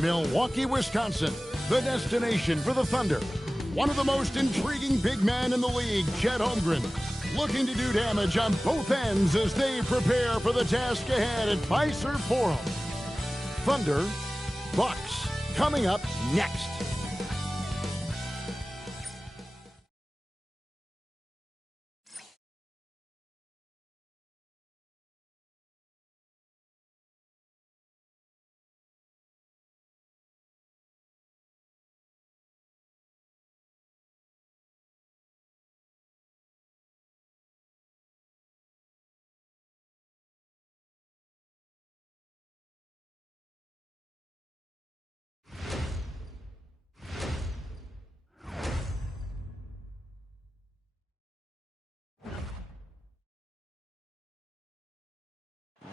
Milwaukee, Wisconsin, the destination for the Thunder. One of the most intriguing big men in the league, Chet Holmgren, looking to do damage on both ends as they prepare for the task ahead at Fiserv Forum. Thunder, Bucks, coming up next.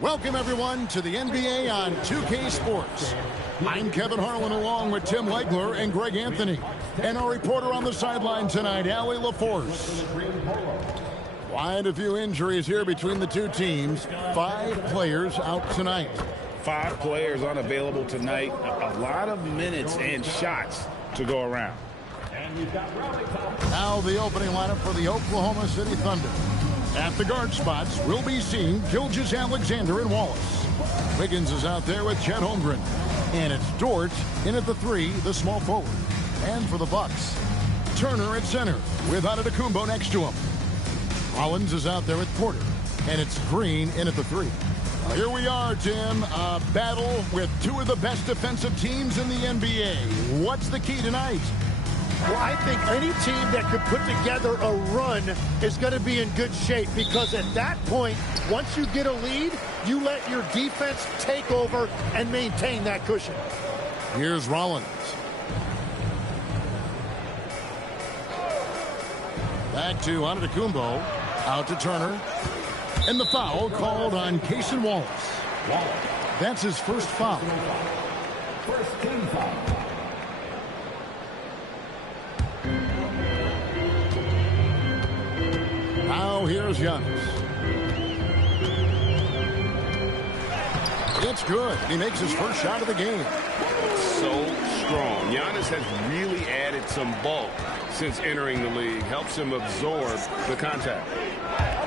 Welcome, everyone, to the NBA on 2K Sports. I'm Kevin Harlan along with Tim Legler and Greg Anthony. And our reporter on the sideline tonight, Allie LaForce. Quite a few injuries here between the two teams. 5 players out tonight. 5 players unavailable tonight. A lot of minutes and shots to go around. Now the opening lineup for the Oklahoma City Thunder. At the guard spots, we'll be seeing Gilgeous-Alexander and Wallace. Wiggins is out there with Chet Holmgren. And it's Dort in at the 3, the small forward. And for the Bucks, Turner at center with Antetokounmpo next to him. Rollins is out there with Porter. And it's Green in at the 3. Here we are, Tim. A battle with 2 of the best defensive teams in the NBA. What's the key tonight? Well, I think any team that could put together a run is going to be in good shape, because at that point, once you get a lead, you let your defense take over and maintain that cushion. Here's Rollins. Back to Antetokounmpo. Out to Turner. And the foul called on Cason Wallace. That's his first foul. First team foul. Now here's Giannis. It's good. He makes his first shot of the game. So strong. Giannis has really added some bulk since entering the league. Helps him absorb the contact.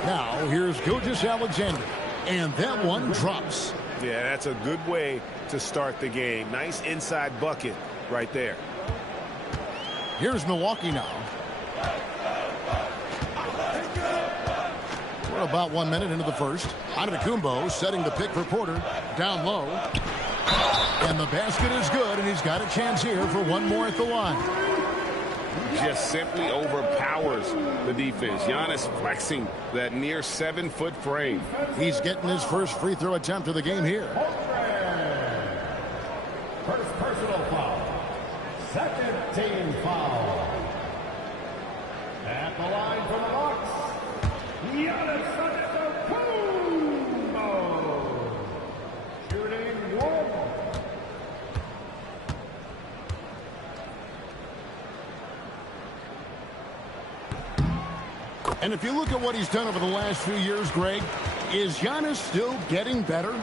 Now here's Gilgeous-Alexander. And that one drops. Yeah, that's a good way to start the game. Nice inside bucket right there. Here's Milwaukee now. We're about 1 minute into the first. Antetokounmpo setting the pick for Porter. Down low. And the basket is good, and he's got a chance here for one more at the line. Just simply overpowers the defense. Giannis flexing that near 7-foot frame. He's getting his first free throw attempt of the game here. First personal foul. Second team foul. At the line for the Bucks, Giannis Antetokounmpo. Shooting 1. And if you look at what he's done over the last few years, Greg, is Giannis still getting better?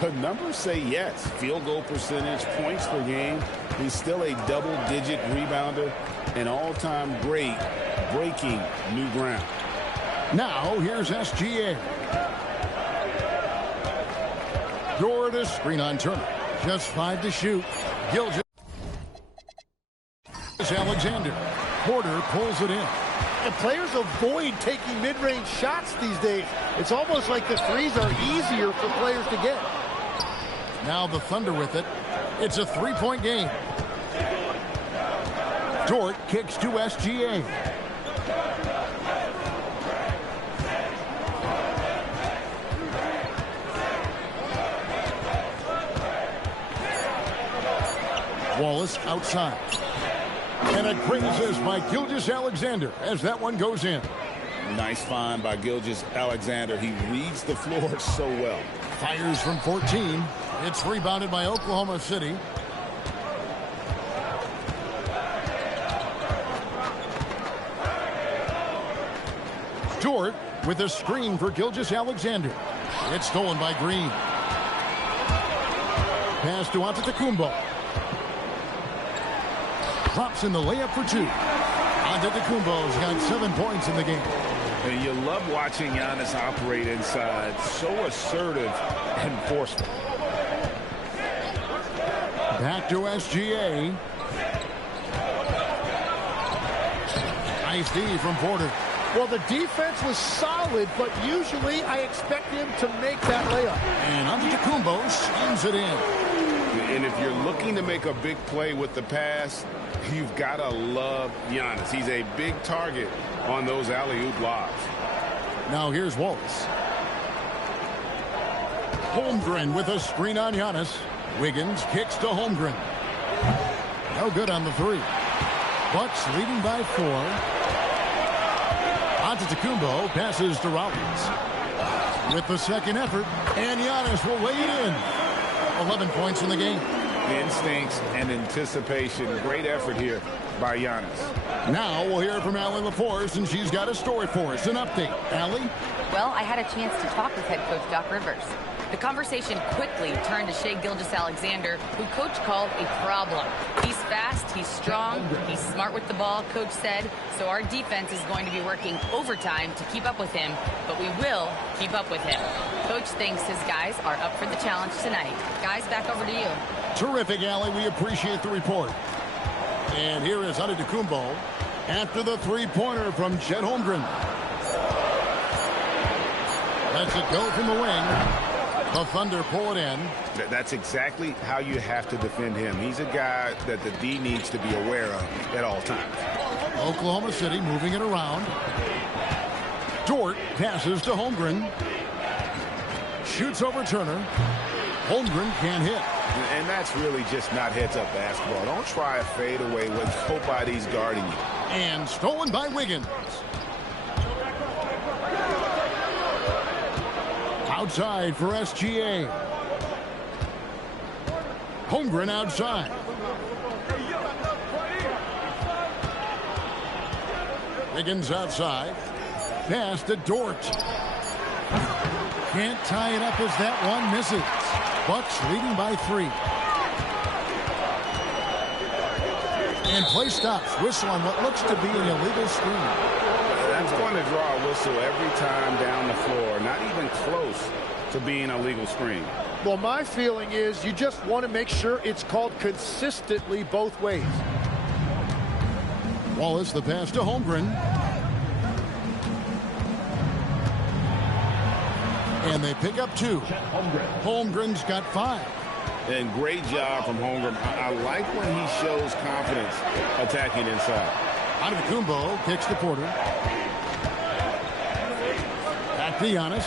The numbers say yes. Field goal percentage, points per game. He's still a double-digit rebounder, an all-time great, breaking new ground. Now here's SGA. Dort a screen on Turner. Just 5 to shoot. Gilgeous-Alexander. Porter pulls it in. And players avoid taking mid-range shots these days. It's almost like the threes are easier for players to get. Now the Thunder with it. It's a 3-point game. Dort kicks to SGA. Wallace outside. And a great assist by Gilgeous-Alexander as that one goes in. Nice find by Gilgeous-Alexander. He reads the floor so well. Fires from 14. It's rebounded by Oklahoma City. Dort with a screen for Gilgeous-Alexander. It's stolen by Green. Pass to Antetokounmpo. drops in the layup for two. Antetokounmpo's got 7 points in the game. And you love watching Giannis operate inside. So assertive and forceful. Back to SGA. Nice D from Porter. Well, the defense was solid, but usually I expect him to make that layup. And Antetokounmpo slams it in. And if you're looking to make a big play with the pass, you've got to love Giannis. He's a big target on those alley-oop lobs. Now here's Wallace. Holmgren with a screen on Giannis. Wiggins kicks to Holmgren. No good on the three. Bucks leading by 4. Antetokounmpo passes to Rollins. With the second effort, and Giannis will lay it in. 11 points in the game. Instincts and anticipation. Great effort here by Giannis. Now we'll hear from Allie LaForce, and she's got a story for us. An update. Allie? Well, I had a chance to talk with head coach Doc Rivers. The conversation quickly turned to Shai Gilgeous-Alexander, who coach called a problem. He's fast, he's strong, he's smart with the ball, coach said, so our defense is going to be working overtime to keep up with him, but we will keep up with him. Coach thinks his guys are up for the challenge tonight. Guys, back over to you. Terrific, Allie. We appreciate the report. And here is Antetokounmpo after the three-pointer from Chet Holmgren. Lets it go from the wing. The Thunder pull it in. That's exactly how you have to defend him. He's a guy that the D needs to be aware of at all times. Oklahoma City moving it around. Dort passes to Holmgren. Shoots over Turner. Holmgren can't hit. And that's really just not heads-up basketball. Don't try a fadeaway when nobody's guarding you. And stolen by Wiggins. Outside for SGA. Holmgren outside. Wiggins outside. Pass to Dort. Can't tie it up as that one misses. Bucks leading by 3. And play stops. Whistle on what looks to be an illegal screen. That's going to draw a whistle every time down the floor. Not even close to being a legal screen. Well, my feeling is you just want to make sure it's called consistently both ways. Wallace the pass to Holmgren. And they pick up 2. Holmgren's got 5. And great job from Holmgren. I like when he shows confidence attacking inside. Antetokounmpo kicks to Porter. Back to Giannis.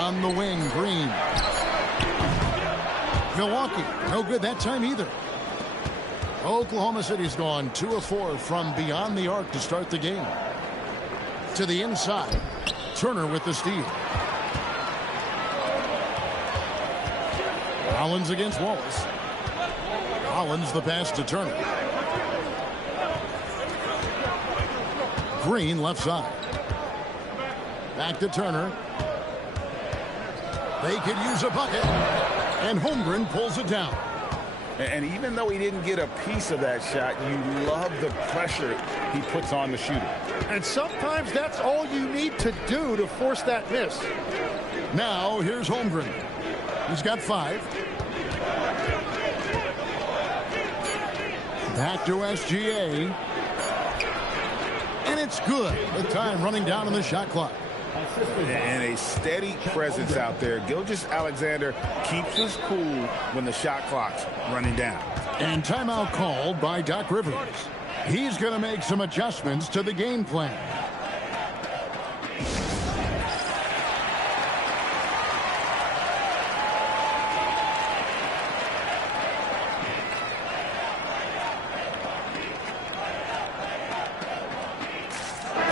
On the wing, Green. Milwaukee, no good that time either. Oklahoma City's gone 2 of 4 from beyond the arc to start the game. To the inside. Turner with the steal. Collins against Wallace. Collins the pass to Turner. Green left side. Back to Turner. They could use a bucket. And Holmgren pulls it down. And even though he didn't get a piece of that shot, you love the pressure he puts on the shooter. And sometimes that's all you need to do to force that miss. Now here's Holmgren. He's got 5. Back to SGA. And it's good. The time running down on the shot clock. And a steady presence out there. Gilgeous-Alexander keeps us cool when the shot clock's running down. And timeout called by Doc Rivers. He's going to make some adjustments to the game plan.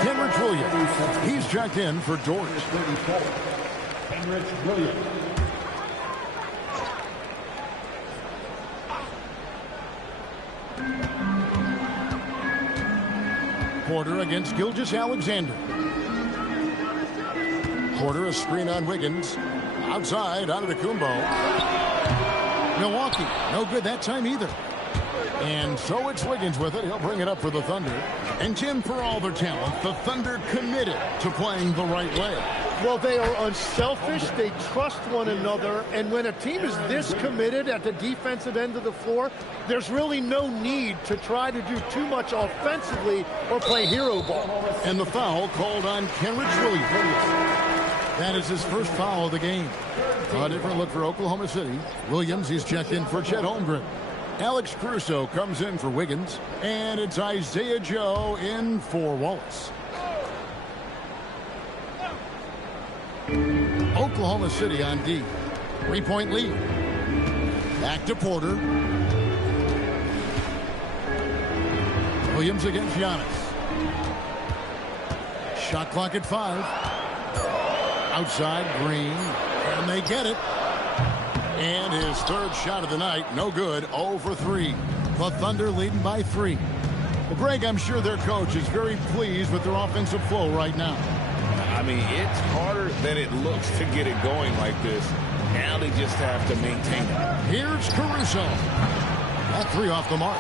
Kenrich Williams. He's checked in for Dort. Kenrich Williams. Porter against Gilgeous-Alexander. Porter, a screen on Wiggins. Outside, out of the Kumbo. Milwaukee, no good that time either. And so it's Wiggins with it. He'll bring it up for the Thunder. And Tim, for all their talent, the Thunder committed to playing the right way. Well, they are unselfish. They trust one another. And when a team is this committed at the defensive end of the floor, there's really no need to try to do too much offensively or play hero ball. And the foul called on Kenrich Williams. That is his first foul of the game. A different look for Oklahoma City. Williams, he's checked in for Chet Holmgren. Alex Caruso comes in for Wiggins. And it's Isaiah Joe in for Wallace. Oklahoma City on D. 3-point lead. Back to Porter. Williams against Giannis. Shot clock at 5. Outside, Green. And they get it. And his third shot of the night, no good, 0 for 3. The Thunder leading by 3. Well, Greg, I'm sure their coach is very pleased with their offensive flow right now. I mean, it's harder than it looks to get it going like this. Now they just have to maintain it. Here's Caruso. That 3 off the mark.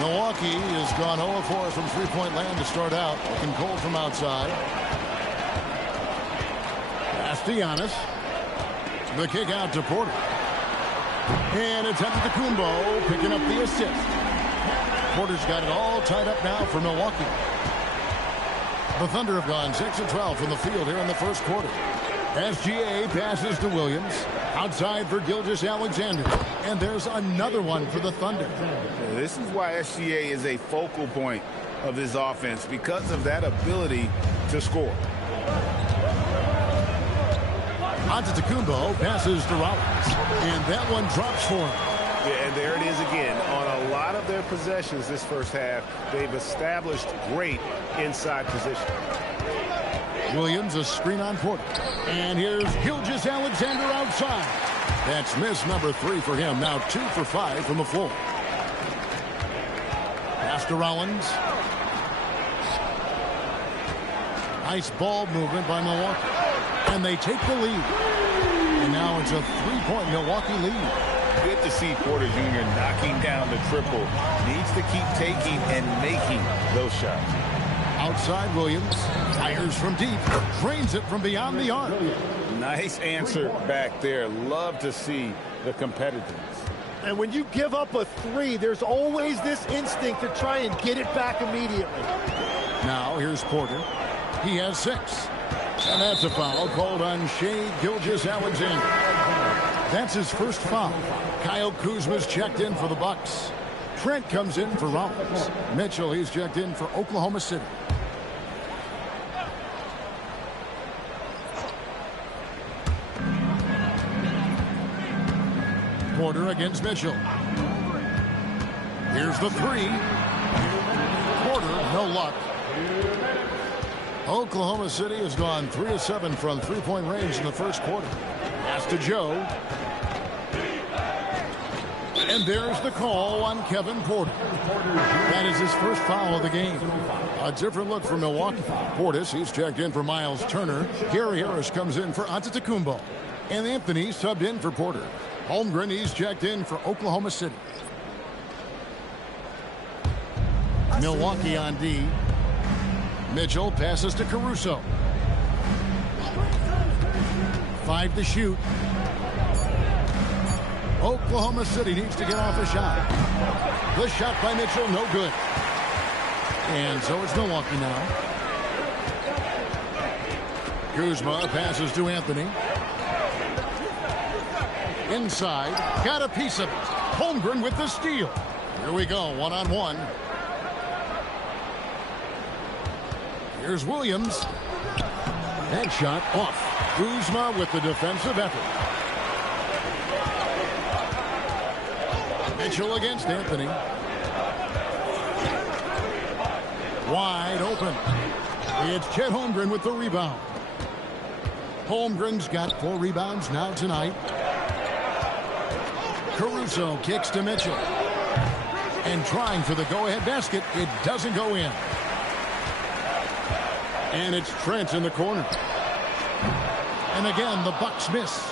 Milwaukee has gone 0-4 from three-point land to start out. Looking cold from outside. Pass to Giannis. The kick out to Porter. And it's up to Kumbo, picking up the assist. Porter's got it all tied up now for Milwaukee. The Thunder have gone 6-12 from the field here in the first quarter. SGA passes to Williams. Outside for Gilgeous-Alexander. And there's another one for the Thunder. This is why SGA is a focal point of this offense, because of that ability to score. Antetokounmpo passes to Rollins. And that one drops for him. Yeah, and there it is again. On a lot of their possessions this first half, they've established great inside position. Williams, a screen on Porter. And here's Gilgeous-Alexander outside. That's miss number 3 for him. Now 2 for 5 from the floor. Pass to Rollins. Nice ball movement by Milwaukee. And they take the lead. And now it's a 3-point Milwaukee lead. Good to see Porter Jr. knocking down the triple. Needs to keep taking and making those shots. Outside Williams. Fires from deep. Drains it from beyond the arc. Nice answer back there. Love to see the competitiveness. And when you give up a 3, there's always this instinct to try and get it back immediately. Now here's Porter. He has 6. And that's a foul called on Shai Gilgeous-Alexander. That's his first foul. Kyle Kuzma's checked in for the Bucks. Trent comes in for Rollins. Mitchell, he's checked in for Oklahoma City. Porter against Mitchell. Here's the 3. Porter, no luck. Oklahoma City has gone 3 of 7 from three-point range in the first quarter. Pass to Joe. And there's the call on Kevin Porter. That is his first foul of the game. A different look for Milwaukee. Portis, he's checked in for Miles Turner. Gary Harris comes in for Antetokounmpo. And Anthony subbed in for Porter. Holmgren, he's checked in for Oklahoma City. Milwaukee on D. Mitchell passes to Caruso. 5 to shoot. Oklahoma City needs to get off a shot. The shot by Mitchell, no good. And so it's Milwaukee now. Kuzma passes to Anthony. Inside, got a piece of it. Holmgren with the steal. Here we go, one-on-one. Here's Williams. That shot off. Kuzma with the defensive effort. Mitchell against Anthony. Wide open. It's Chet Holmgren with the rebound. Holmgren's got 4 rebounds now tonight. Caruso kicks to Mitchell. And trying for the go-ahead basket. It doesn't go in. And it's Trent in the corner. And again, the Bucks miss.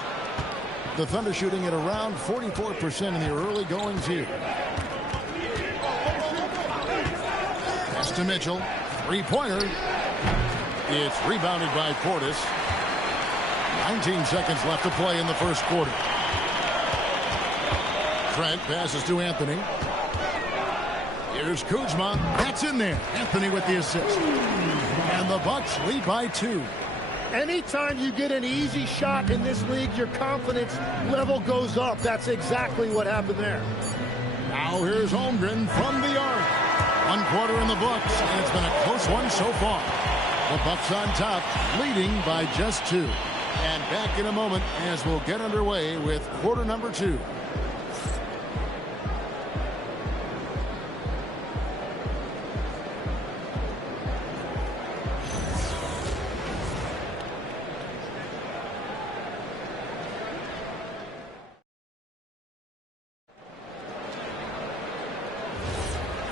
The Thunder shooting at around 44% in the early goings here. Pass to Mitchell. Three-pointer. It's rebounded by Portis. 19 seconds left to play in the first quarter. Trent passes to Anthony. Here's Kuzma. That's in there. Anthony with the assist. And the Bucks lead by 2. Anytime you get an easy shot in this league, your confidence level goes up. That's exactly what happened there. Now here's Holmgren from the arc. 1 quarter in the books, and it's been a close one so far. The Bucks on top, leading by just 2. And back in a moment as we'll get underway with quarter number 2.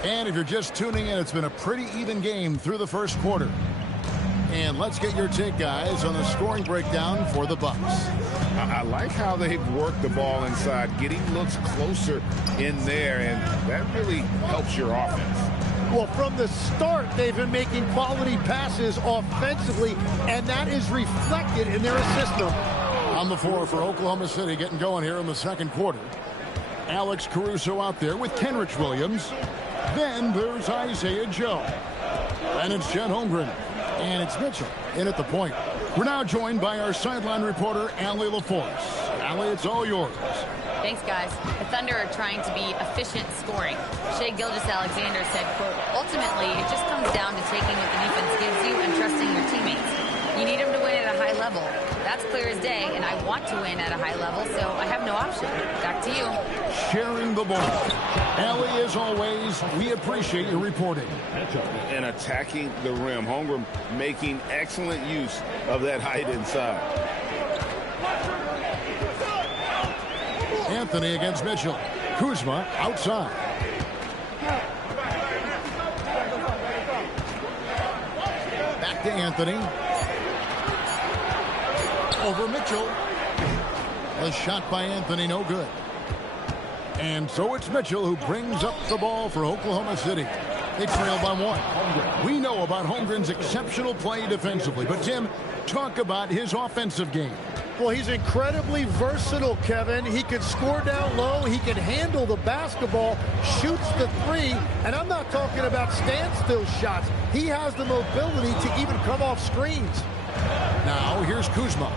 And if you're just tuning in, it's been a pretty even game through the first quarter. And let's get your take, guys, on the scoring breakdown for the Bucks. I like how they've worked the ball inside, getting looks closer in there, and that really helps your offense. Well, from the start, they've been making quality passes offensively, and that is reflected in their assist number. On the floor for Oklahoma City, getting going here in the second quarter. Alex Caruso out there with Kenrich Williams. Then there's Isaiah Joe. And it's Chet Holmgren. And it's Mitchell in at the point. We're now joined by our sideline reporter, Allie LaForce. Allie, it's all yours. Thanks, guys. The Thunder are trying to be efficient scoring. Shai Gilgeous-Alexander said, quote, ultimately, it just comes down to taking what the defense gives you and trusting your teammates. You need them to win at a high level. That's clear as day, and I want to win at a high level, so I have no option. Back to you. Sharing the ball. Allie, as always, we appreciate your reporting. And attacking the rim. Holmgren making excellent use of that height inside. Anthony against Mitchell. Kuzma outside. Back to Anthony. Over Mitchell. The shot by Anthony, no good. And so it's Mitchell who brings up the ball for Oklahoma City. They trail by 1. We know about Holmgren's exceptional play defensively, but Tim, talk about his offensive game. Well, he's incredibly versatile, Kevin. He can score down low. He can handle the basketball, shoots the 3, and I'm not talking about standstill shots. He has the mobility to even come off screens. Now here's Kuzma.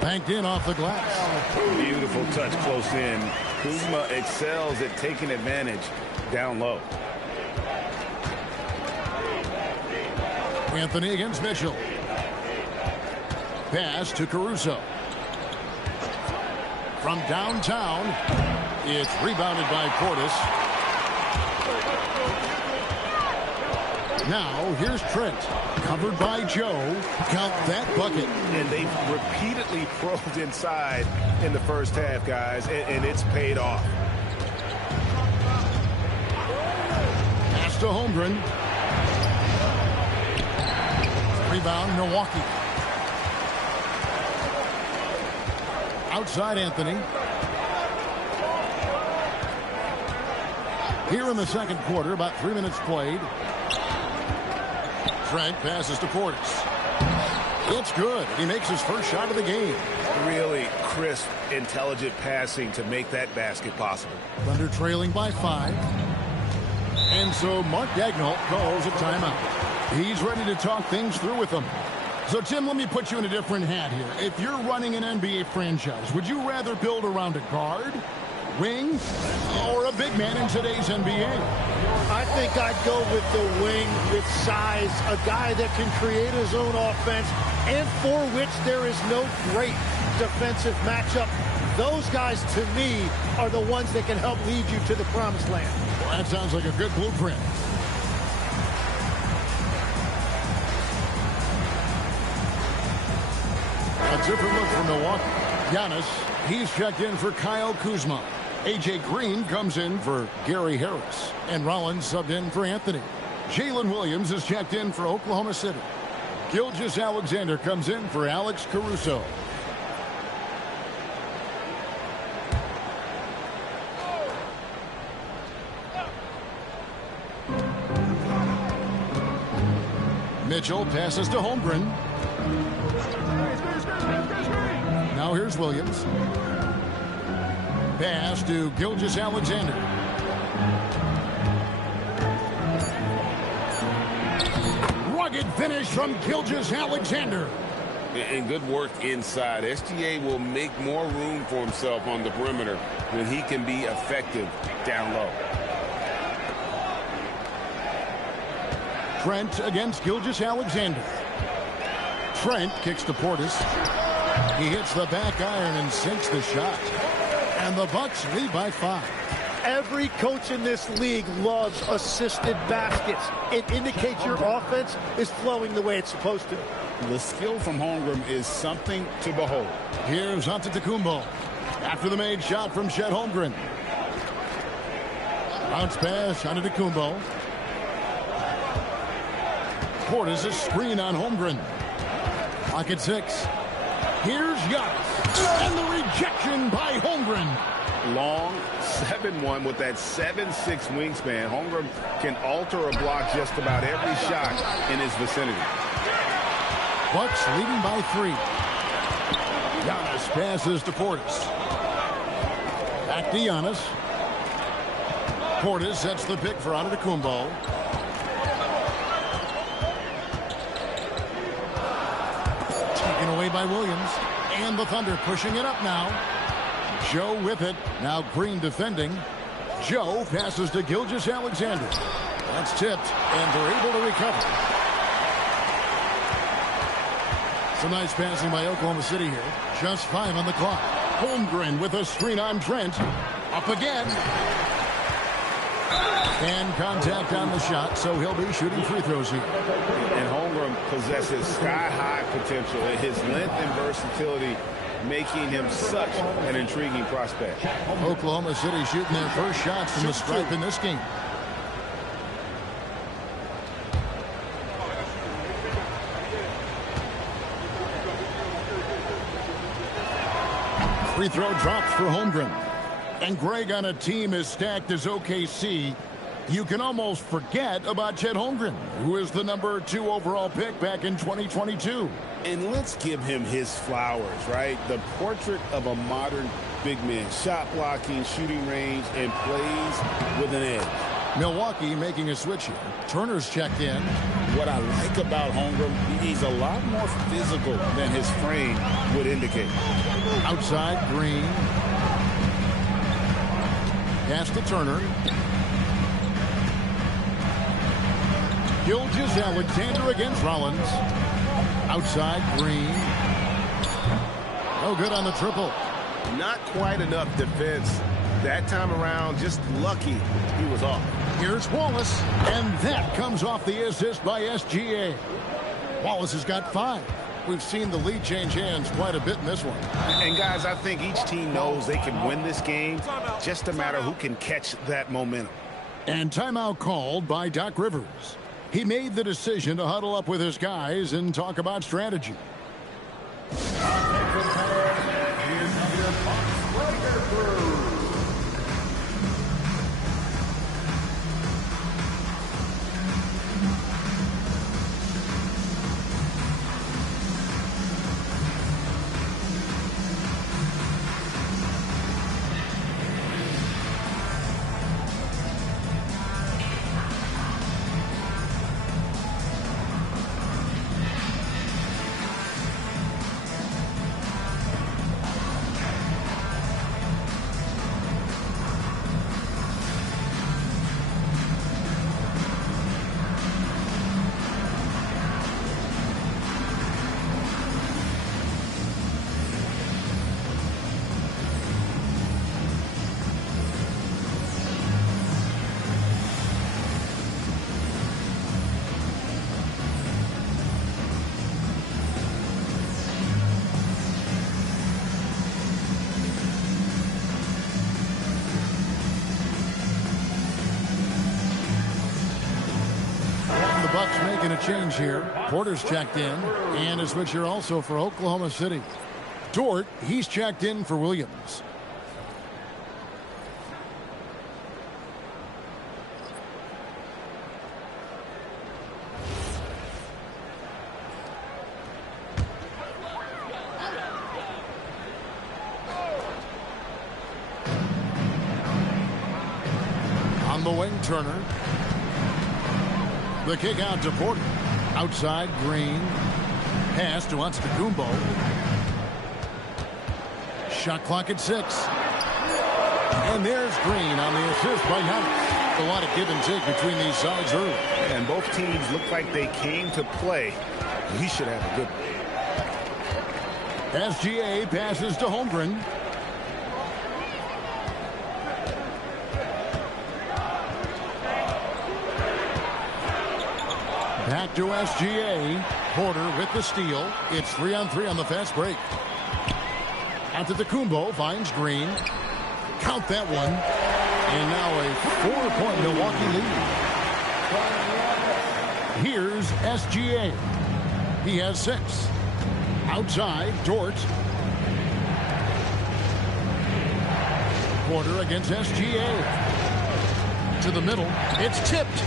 Banked in off the glass. Beautiful touch close in. Kuzma excels at taking advantage down low. Anthony against Mitchell. Pass to Caruso. From downtown, it's rebounded by Portis. Now here's Trent. Covered by Joe. Count that bucket. And they've repeatedly probed inside in the first half, guys, and it's paid off. Pass to Holmgren. Rebound, Milwaukee. Outside Anthony. Here in the second quarter, about 3 minutes played. Trent passes to Portis. It's good. He makes his first shot of the game. Really crisp, intelligent passing to make that basket possible. Thunder trailing by 5. And so Mark Daigneault calls a timeout. He's ready to talk things through with them. So, Tim, let me put you in a different hat here. If you're running an NBA franchise, would you rather build around a guard, wing, or a big man in today's NBA? I think I'd go with the wing with size, a guy that can create his own offense and for which there is no great defensive matchup. Those guys, to me, are the ones that can help lead you to the promised land. Well, that sounds like a good blueprint. A different look for Milwaukee. Giannis, he's checked in for Kyle Kuzma. A.J. Green comes in for Gary Harris. And Rollins subbed in for Anthony. Jalen Williams is checked in for Oklahoma City. Gilgeous-Alexander comes in for Alex Caruso. Mitchell passes to Holmgren. Now here's Williams. Pass to Gilgeous-Alexander. Rugged finish from Gilgeous-Alexander. And good work inside. SGA will make more room for himself on the perimeter when he can be effective down low. Trent against Gilgeous-Alexander. Trent kicks to Portis. He hits the back iron and sinks the shot. And the Bucks lead by 5. Every coach in this league loves assisted baskets. It indicates your offense is flowing the way it's supposed to. The skill from Holmgren is something to behold. Here's Antetokounmpo. After the made shot from Chet Holmgren. Bounce pass, Antetokounmpo. Portis a screen on Holmgren. Clock at 6. Here's Giannis. And the rejection by Holmgren. Long 7-1 with that 7'6" wingspan. Holmgren can alter or block just about every shot in his vicinity. Bucks leading by 3. Giannis passes to Portis. Back to Giannis. Portis sets the pick for Antetokounmpo. Taken away by Williams. And the Thunder pushing it up now. Joe with it. Now Green defending. Joe passes to Gilgeous-Alexander. That's tipped, and they're able to recover. Some nice passing by Oklahoma City here. Just 5 on the clock. Holmgren with a screen on Trent. Up again. And contact on the shot, so he'll be shooting free throws here. And Holmgren possesses sky-high potential. His length and versatility making him such an intriguing prospect. Oklahoma City shooting their first shots from the stripe in this game. Free throw drops for Holmgren. And Greg, on a team as stacked as OKC, you can almost forget about Chet Holmgren, who is the number 2 overall pick back in 2022. And let's give him his flowers, right? The portrait of a modern big man. Shot blocking, shooting range, and plays with an edge. Milwaukee making a switch here. Turner's checked in. What I like about Holmgren, he's a lot more physical than his frame would indicate. Outside, Green. Pass to Turner. Gilgeous-Alexander against Rollins. Outside, Green. No good on the triple. Not quite enough defense that time around. Just lucky he was off. Here's Wallace, and that comes off the assist by SGA. Wallace has got 5. We've seen the lead change hands quite a bit in this one. And guys, I think each team knows they can win this game. Just a matter who can catch that momentum. And timeout called by Doc Rivers. He made the decision to huddle up with his guys and talk about strategy. making a change here. Porter's checked in, and a switch here also for Oklahoma City. Dort, he's checked in for Williams. On the wing, Turner. The kick out to Porter. Outside, Green. Pass to Antetokounmpo. Shot clock at 6. And there's Green on the assist by Giannis. A lot of give and take between these sides early. And both teams look like they came to play. He should have a good one. SGA passes to Holmgren. Back to SGA. Porter with the steal. It's 3-on-3 on the fast break. Antetokounmpo finds Green. Count that one. And now a 4-point Milwaukee lead. Here's SGA. He has 6. Outside, Dort. Porter against SGA. To the middle. It's tipped.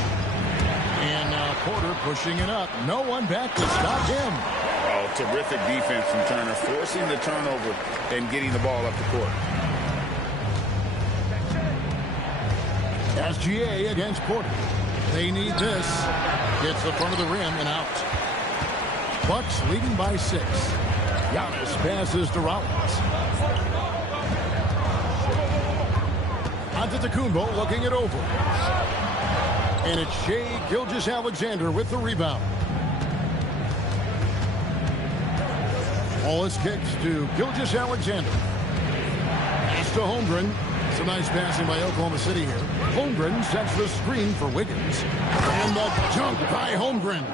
And now Porter pushing it up. No one back to stop him. Oh, terrific defense from Turner, forcing the turnover and getting the ball up the court. SGA against Porter. They need this. Gets the front of the rim and out. Bucks leading by 6. Giannis passes to Rollins. Antetokounmpo looking it over. And it's Shai Gilgeous-Alexander with the rebound. Wallace kicks to Gilgeous-Alexander. Pass to Holmgren. Some nice passing by Oklahoma City here. Holmgren sets the screen for Wiggins. And the dunk by Holmgren.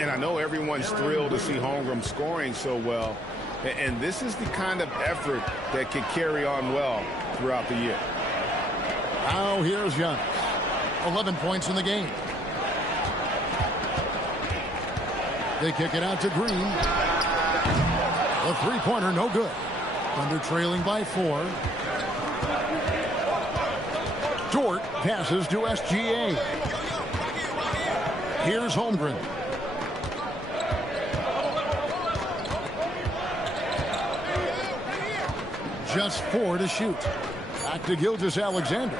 And I know everyone's thrilled to see Holmgren scoring so well. And this is the kind of effort that can carry on well throughout the year. Now here's Giannis. 11 points in the game. They kick it out to Green. The three-pointer, no good. Thunder trailing by 4. Dort passes to SGA. Here's Holmgren. Just 4 to shoot. Back to Gilgeous-Alexander.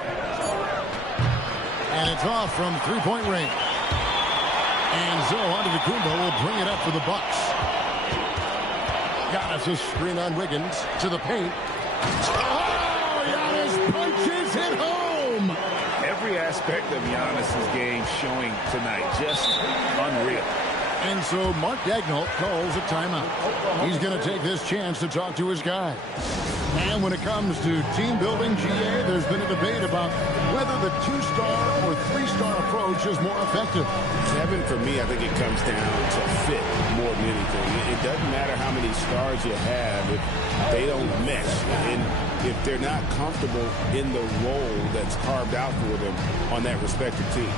And it's off from three-point range. And Antetokounmpo will bring it up for the Bucks. Giannis a screen on Wiggins to the paint. Oh, Giannis punches it home. Every aspect of Giannis's game showing tonight. Just unreal. And so Mark Daigneault calls a timeout. He's going to take this chance to talk to his guy. And when it comes to team building, GA, there's been a debate about whether the 2-star or 3-star approach is more effective. Kevin, for me, I think it comes down to fit more than anything. It doesn't matter how many stars you have if they don't mesh. And if they're not comfortable in the role that's carved out for them on that respective team.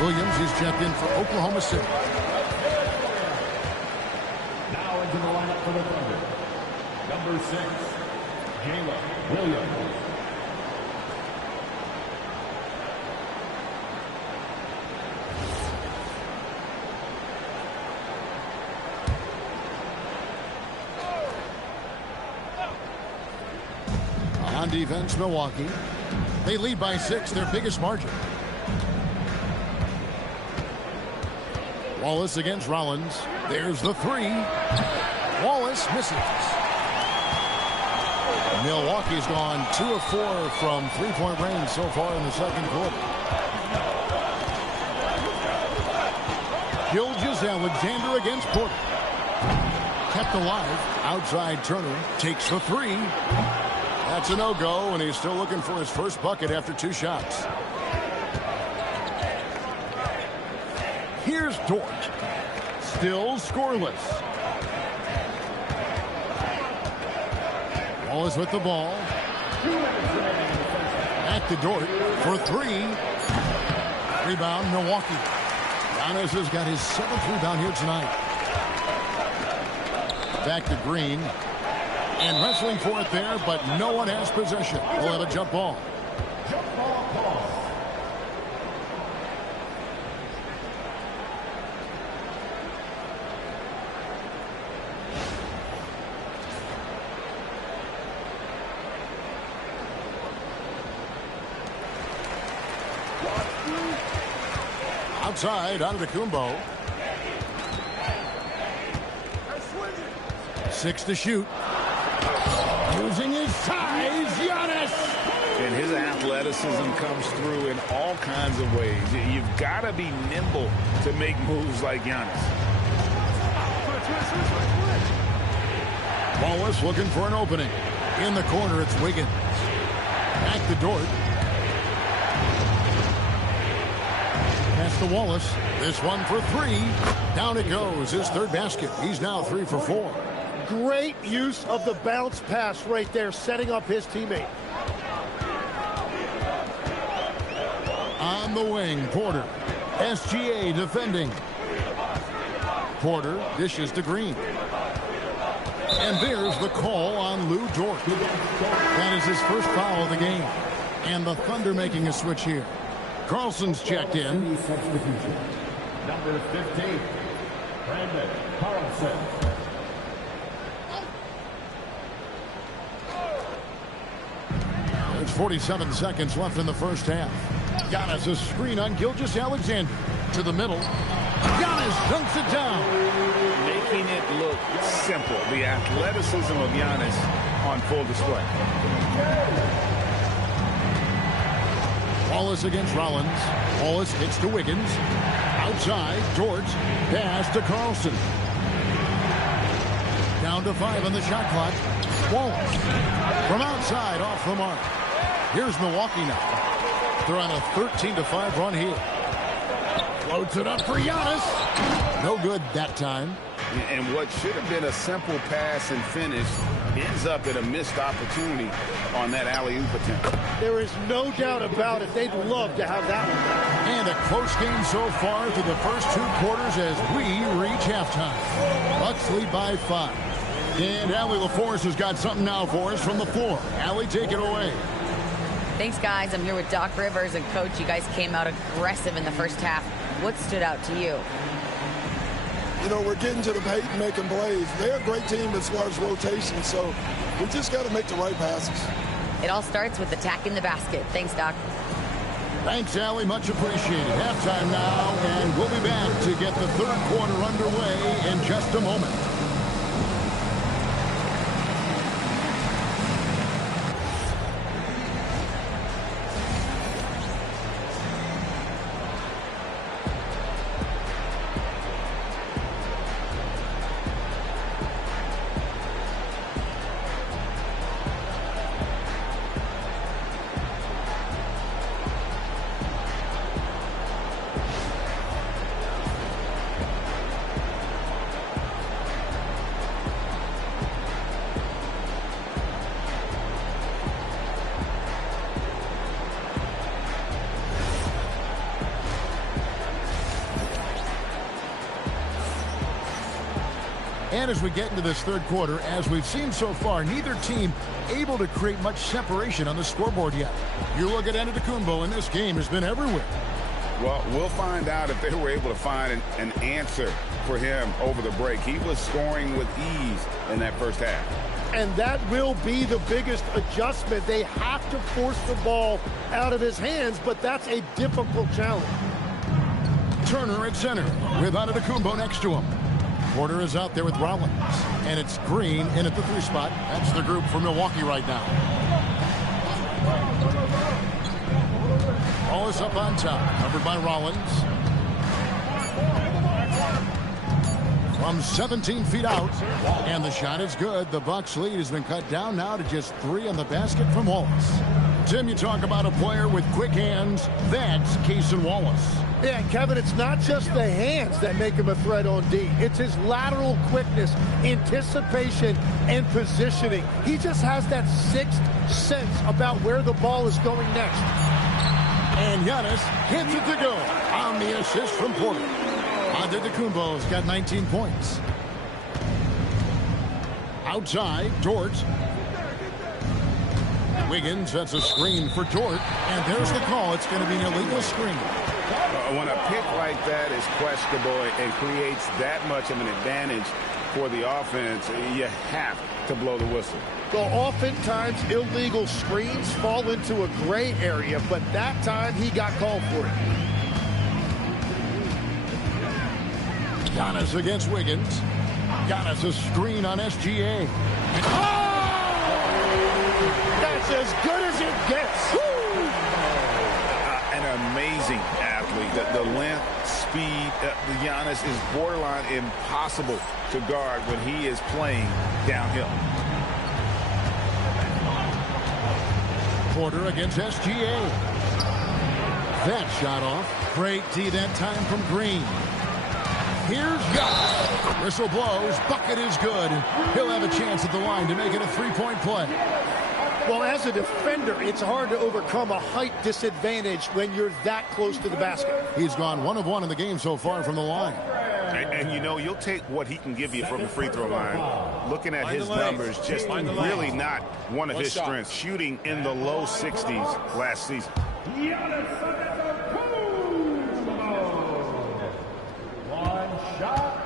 Williams is checked in for Oklahoma City. Now into the lineup for the Thunder. Number 6, Jalen Williams. On defense, Milwaukee. They lead by 6, their biggest margin. Wallace against Rollins. There's the three. Wallace misses. Milwaukee's gone 2 of 4 from three-point range so far in the second quarter. Gilgeous-Alexander against Porter. Kept alive. Outside Turner takes the three. That's a no-go, and he's still looking for his first bucket after 2 shots. Here's Dort. Still scoreless. Wallace with the ball. Back to Dort for 3. Rebound, Milwaukee. Giannis has got his 7th rebound here tonight. Back to Green. And wrestling for it there, but no one has possession. We'll have a jump ball. Outside, Antetokounmpo. 6 to shoot. Using his size, Giannis. And his athleticism comes through in all kinds of ways. You've got to be nimble to make moves like Giannis. Wallace looking for an opening. In the corner, it's Wiggins. Back to Dort. Pass to Wallace. This one for 3. Down it goes. His 3rd basket. He's now 3 for 4. Great use of the bounce pass right there, setting up his teammate. On the wing, Porter. SGA defending. Porter dishes to Green. And there's the call on Lou Dort. That is his first foul of the game. And the Thunder making a switch here. Carlson's checked in. Number 15, Brandon Carlson. There's 47 seconds left in the first half. Giannis a screen on Gilgeous-Alexander. To the middle. Giannis dunks it down. Making it look simple. The athleticism of Giannis on full display. Wallace against Rollins. Wallace hits to Wiggins. Outside, Dort. Pass to Carlson. Down to 5 on the shot clock. Wallace. From outside, off the mark. Here's Milwaukee now. They're on a 13-5 run here. Floats it up for Giannis. No good that time. And what should have been a simple pass and finish ends up in a missed opportunity on that alley-oop attempt. There is no doubt about it. They'd love to have that one. And a close game so far through the first 2 quarters as we reach halftime. Bucks lead by 5. And Allie LaForce has got something now for us from the floor. Allie, take it away. Thanks, guys. I'm here with Doc Rivers and Coach. You guys came out aggressive in the first half. What stood out to you? You know, we're getting to the paint and making plays. They're a great team as far as rotation, so we just got to make the right passes. It all starts with attacking the basket. Thanks, Doc. Thanks, Allie. Much appreciated. Halftime now, and we'll be back to get the 3rd quarter underway in just a moment. And as we get into this 3rd quarter, as we've seen so far, neither team able to create much separation on the scoreboard yet. You look at Antetokounmpo, and this game has been everywhere. Well, we'll find out if they were able to find an answer for him over the break. He was scoring with ease in that first half. And that will be the biggest adjustment. They have to force the ball out of his hands, but that's a difficult challenge. Turner at center with Antetokounmpo next to him. Porter is out there with Rollins. And it's Green in at the 3 spot. That's the group for Milwaukee right now. Ball is up on top. Covered by Rollins. From 17 feet out. And the shot is good. The Bucks lead has been cut down now to just 3 on the basket from Wallace. Tim, you talk about a player with quick hands. That's Cason Wallace. Yeah, and Kevin, it's not just the hands that make him a threat on D. It's his lateral quickness, anticipation, and positioning. He just has that sixth sense about where the ball is going next. And Giannis hits it to go on the assist from Porter. Antetokounmpo's got 19 points. Outside, Dort. Wiggins, that's a screen for Dort. And there's the call. It's going to be an illegal screen. When a pick like that is questionable and creates that much of an advantage for the offense, you have to blow the whistle. Well, oftentimes illegal screens fall into a gray area, but that time he got called for it. Giannis against Wiggins. Giannis a screen on SGA. That's as good as it gets. An amazing athlete. The length, speed, the Giannis is borderline impossible to guard when he is playing downhill. Porter against SGA. That shot off. Great D that time from Green. Here's Giannis. Whistle blows. Bucket is good. He'll have a chance at the line to make it a 3-point play. Well, as a defender, it's hard to overcome a height disadvantage when you're that close to the basket. He's gone 1 of 1 in the game so far from the line. And you know, you'll take what he can give you from the free throw line. Looking at his numbers, just really not one of his strengths. Shooting in the low 60s last season. One shot.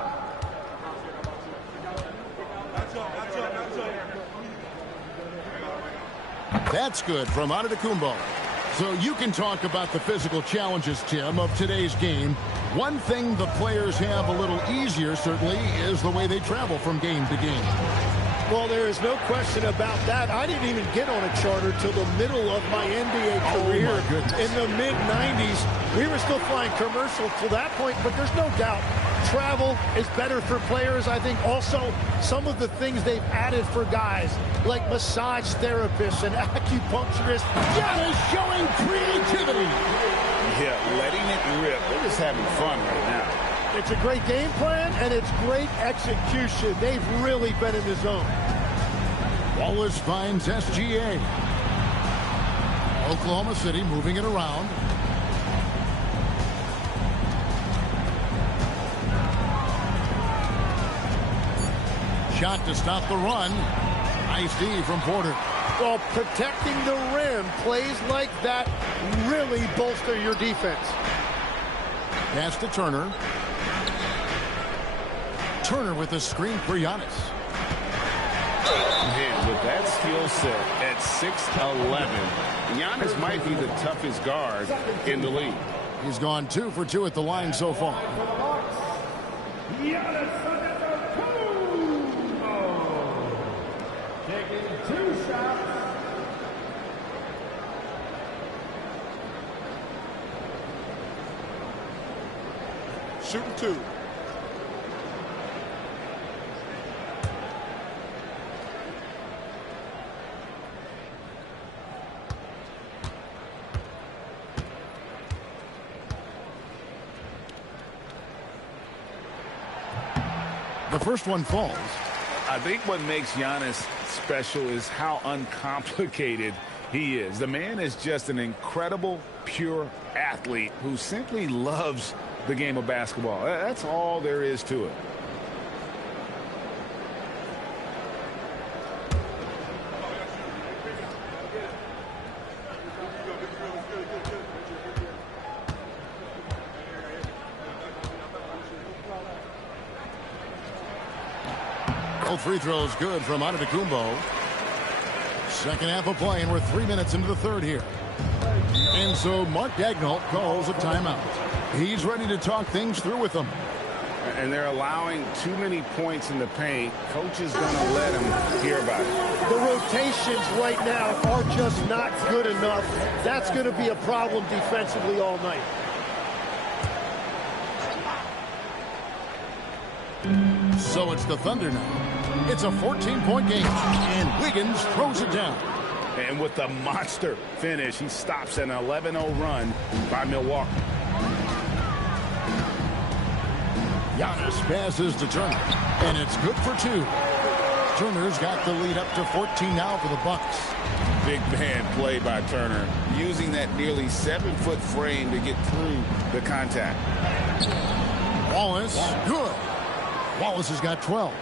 That's good from Antetokounmpo. So you can talk about the physical challenges, Tim, of today's game. One thing the players have a little easier, certainly, is the way they travel from game to game. Well, there is no question about that. I didn't even get on a charter till the middle of my NBA career. Oh, my goodness. In the mid-90s. We were still flying commercial to that point, but there's no doubt travel is better for players. I think also some of the things they've added for guys like massage therapists and acupuncturists. Giannis showing creativity. Yeah, letting it rip. They're just having fun right now. It's a great game plan, and it's great execution. They've really been in the zone. Wallace finds SGA. Oklahoma City moving it around. Shot to stop the run. Nice D from Porter. Well, protecting the rim, plays like that really bolster your defense. Pass to Turner. Turner with the screen for Giannis. Man, with that skill set at 6'11", Giannis might be the toughest guard in the league. He's gone 2 for 2 at the line so far. Taking 2 shots. Shooting 2. The first one falls. I think what makes Giannis special is how uncomplicated he is. The man is just an incredible, pure athlete who simply loves the game of basketball. That's all there is to it. Both free throws good from Antetokounmpo. Second half of play, and we're 3 minutes into the third here. And so Mark Daigneault calls a timeout. He's ready to talk things through with them. And they're allowing too many points in the paint. Coach is going to let them hear about it. The rotations right now are just not good enough. That's going to be a problem defensively all night. So it's the Thunder now. It's a 14-point game, and Wiggins throws it down. And with the monster finish, he stops an 11-0 run by Milwaukee. Giannis passes to Turner, and it's good for 2. Turner's got the lead up to 14 now for the Bucks. Big man play by Turner, using that nearly 7-foot frame to get through the contact. Wallace, good. Wallace has got 12.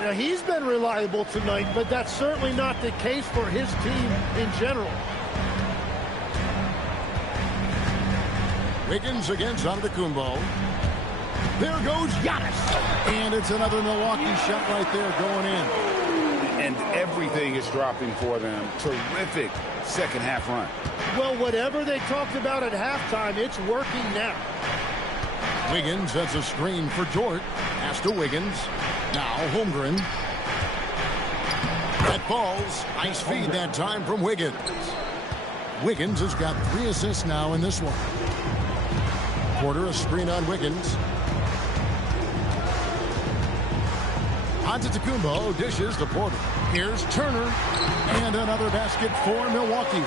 Now, he's been reliable tonight, but that's certainly not the case for his team in general. Wiggins against Antetokounmpo. There goes Giannis. And it's another Milwaukee shot right there going in. And everything is dropping for them. Terrific second half run. Well, whatever they talked about at halftime, it's working now. Wiggins sets a screen for Dort. Pass to Wiggins. Now Holmgren. That falls. Nice feed that time from Wiggins. Wiggins has got 3 assists now in this one. Porter a screen on Wiggins. Antetokounmpo dishes to Porter. Here's Turner. And another basket for Milwaukee.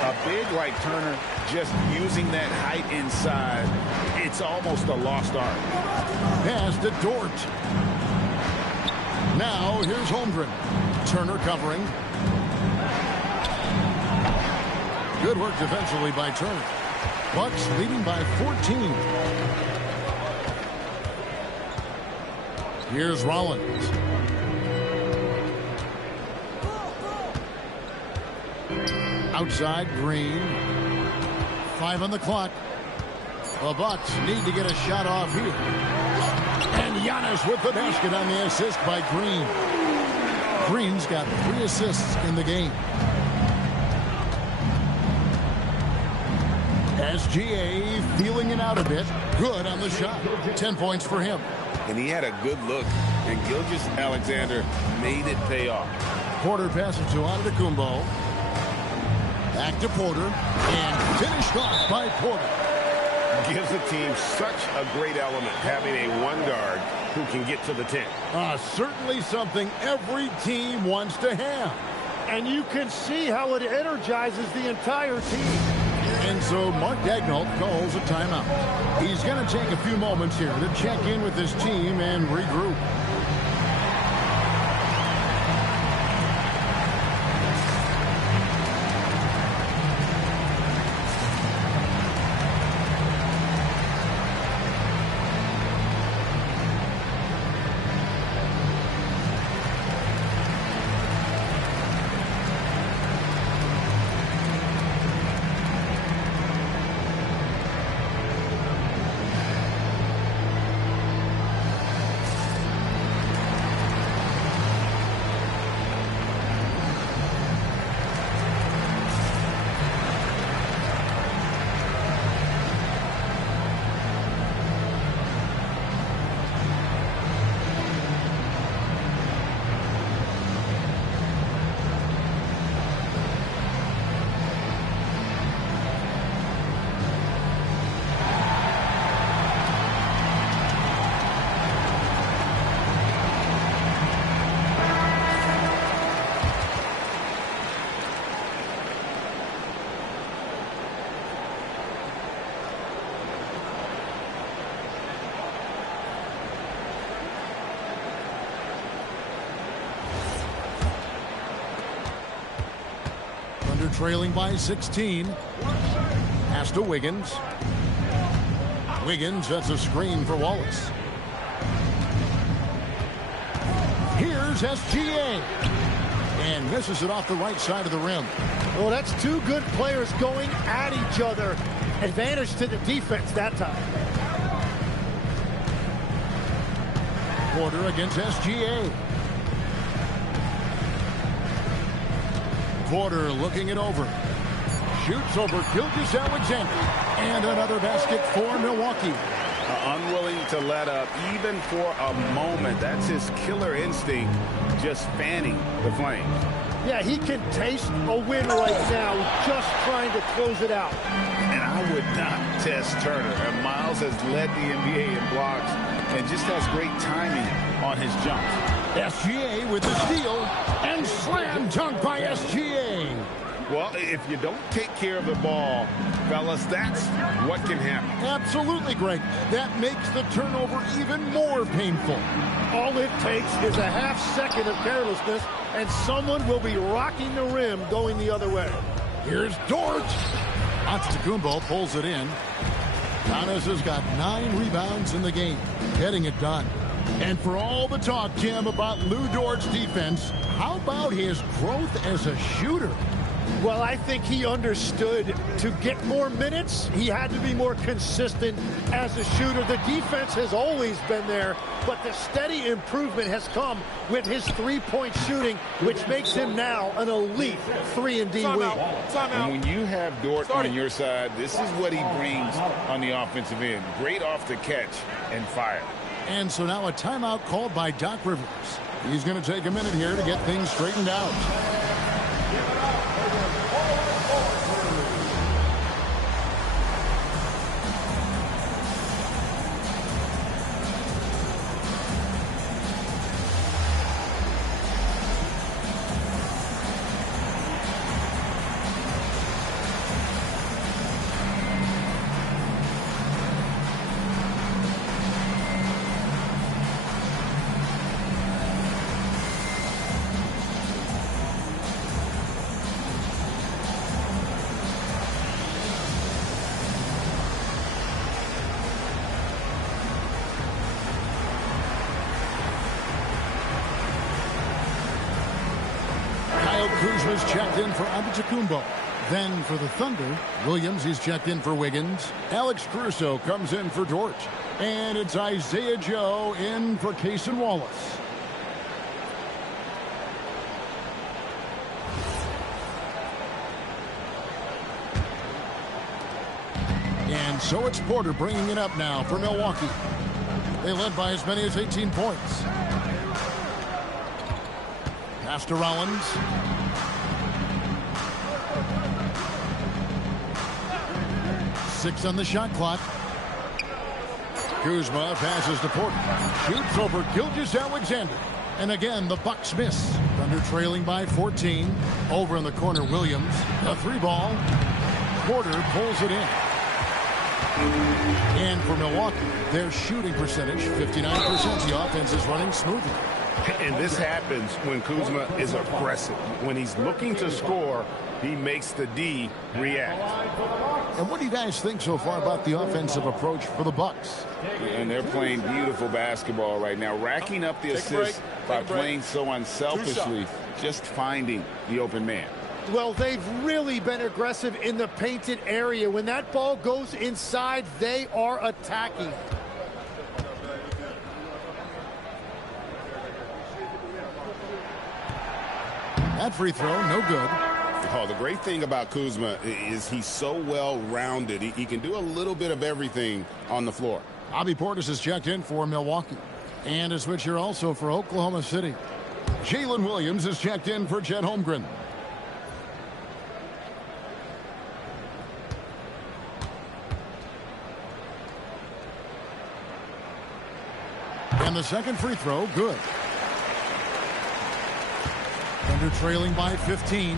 A big like Turner, just using that height inside, it's almost a lost art. Pass to Dort. Now here's Holmgren. Turner covering. Good work defensively by Turner. Bucks leading by 14. Here's Rollins. Outside, Green. 5 on the clock. The Bucks need to get a shot off here. And Giannis with the basket on the assist by Green. Green's got 3 assists in the game. SGA feeling it out a bit. Good on the shot. 10 points for him. And he had a good look, and Gilgeous-Alexander made it pay off. Porter passes to Antetokounmpo. Back to Porter, and finished off by Porter. Gives the team such a great element, having a one guard who can get to the 10. Certainly something every team wants to have. And you can see how it energizes the entire team. And so Mark Daigneault calls a timeout. He's going to take a few moments here to check in with his team and regroup. Trailing by 16. Pass to Wiggins. Wiggins sets a screen for Wallace. Here's SGA. And misses it off the right side of the rim. Well, that's 2 good players going at each other. Advantage to the defense that time. Porter against SGA. Porter looking it over. Shoots over Gilgeous-Alexander. And another basket for Milwaukee. Unwilling to let up even for a moment. That's his killer instinct, just fanning the flames. Yeah, he can taste a win right now, just trying to close it out. And I would not test Turner. And Miles has led the NBA in blocks and just has great timing on his jumps. SGA with the steal and slam dunk by SGA. Well, if you don't take care of the ball, fellas, that's what can happen. Absolutely, Greg. That makes the turnover even more painful. All it takes is a half second of carelessness, and someone will be rocking the rim going the other way. Here's Dort. Antetokounmpo pulls it in. Giannis has got 9 rebounds in the game, getting it done. And for all the talk, Jim, about Lou Dort's defense, how about his growth as a shooter? Well, I think he understood to get more minutes, he had to be more consistent as a shooter. The defense has always been there, but the steady improvement has come with his three-point shooting, which makes him now an elite 3-and-D wing. And when you have Dort on your side, this is what he brings on the offensive end. Great off the catch and fire. And so now a timeout called by Doc Rivers. He's going to take a minute here to get things straightened out. Kuzma's checked in for Antetokounmpo. Then for the Thunder, Williams is checked in for Wiggins. Alex Caruso comes in for Dort. And it's Isaiah Joe in for Cason Wallace. And so it's Porter bringing it up now for Milwaukee. They led by as many as 18 points. Pass to Rollins. Six on the shot clock. Kuzma passes to Porter. Shoots over Gilgeous-Alexander. And again, the Bucks miss. Thunder trailing by 14. Over in the corner, Williams. A 3-ball. Porter pulls it in. And for Milwaukee, their shooting percentage, 59%. The offense is running smoothly. And this happens when Kuzma is aggressive. When he's looking to score, he makes the D react. And what do you guys think so far about the offensive approach for the Bucks? And they're playing beautiful basketball right now, racking up the assists by playing so unselfishly, just finding the open man. Well, they've really been aggressive in the painted area. When that ball goes inside, they are attacking. That free throw, no good. Oh, the great thing about Kuzma is he's so well-rounded. He can do a little bit of everything on the floor. Bobby Portis is checked in for Milwaukee. And a switch here also for Oklahoma City. Jalen Williams is checked in for Chet Holmgren. And the second free throw, good. Thunder trailing by 15.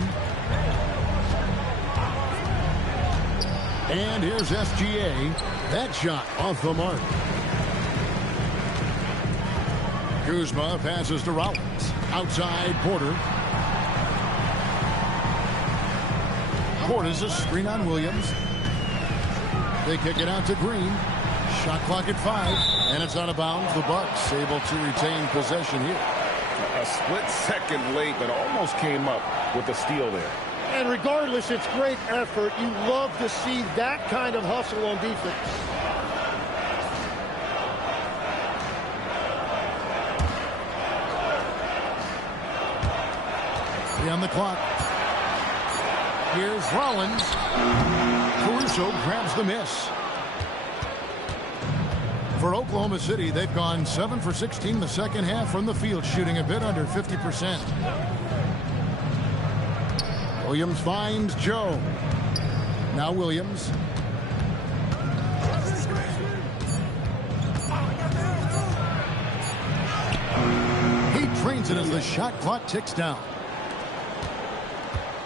And here's SGA. That shot off the mark. Kuzma passes to Rollins. Outside, Porter. Portis a screen on Williams. They kick it out to Green. Shot clock at 5. And it's out of bounds. The Bucks able to retain possession here. A split second late, but almost came up with a steal there. And regardless, it's great effort. You love to see that kind of hustle on defense. On the clock. Here's Rollins. Caruso grabs the miss. For Oklahoma City, they've gone 7 for 16 the second half from the field, shooting a bit under 50%. Williams finds Joe. Now Williams. He trains it as the shot clock ticks down.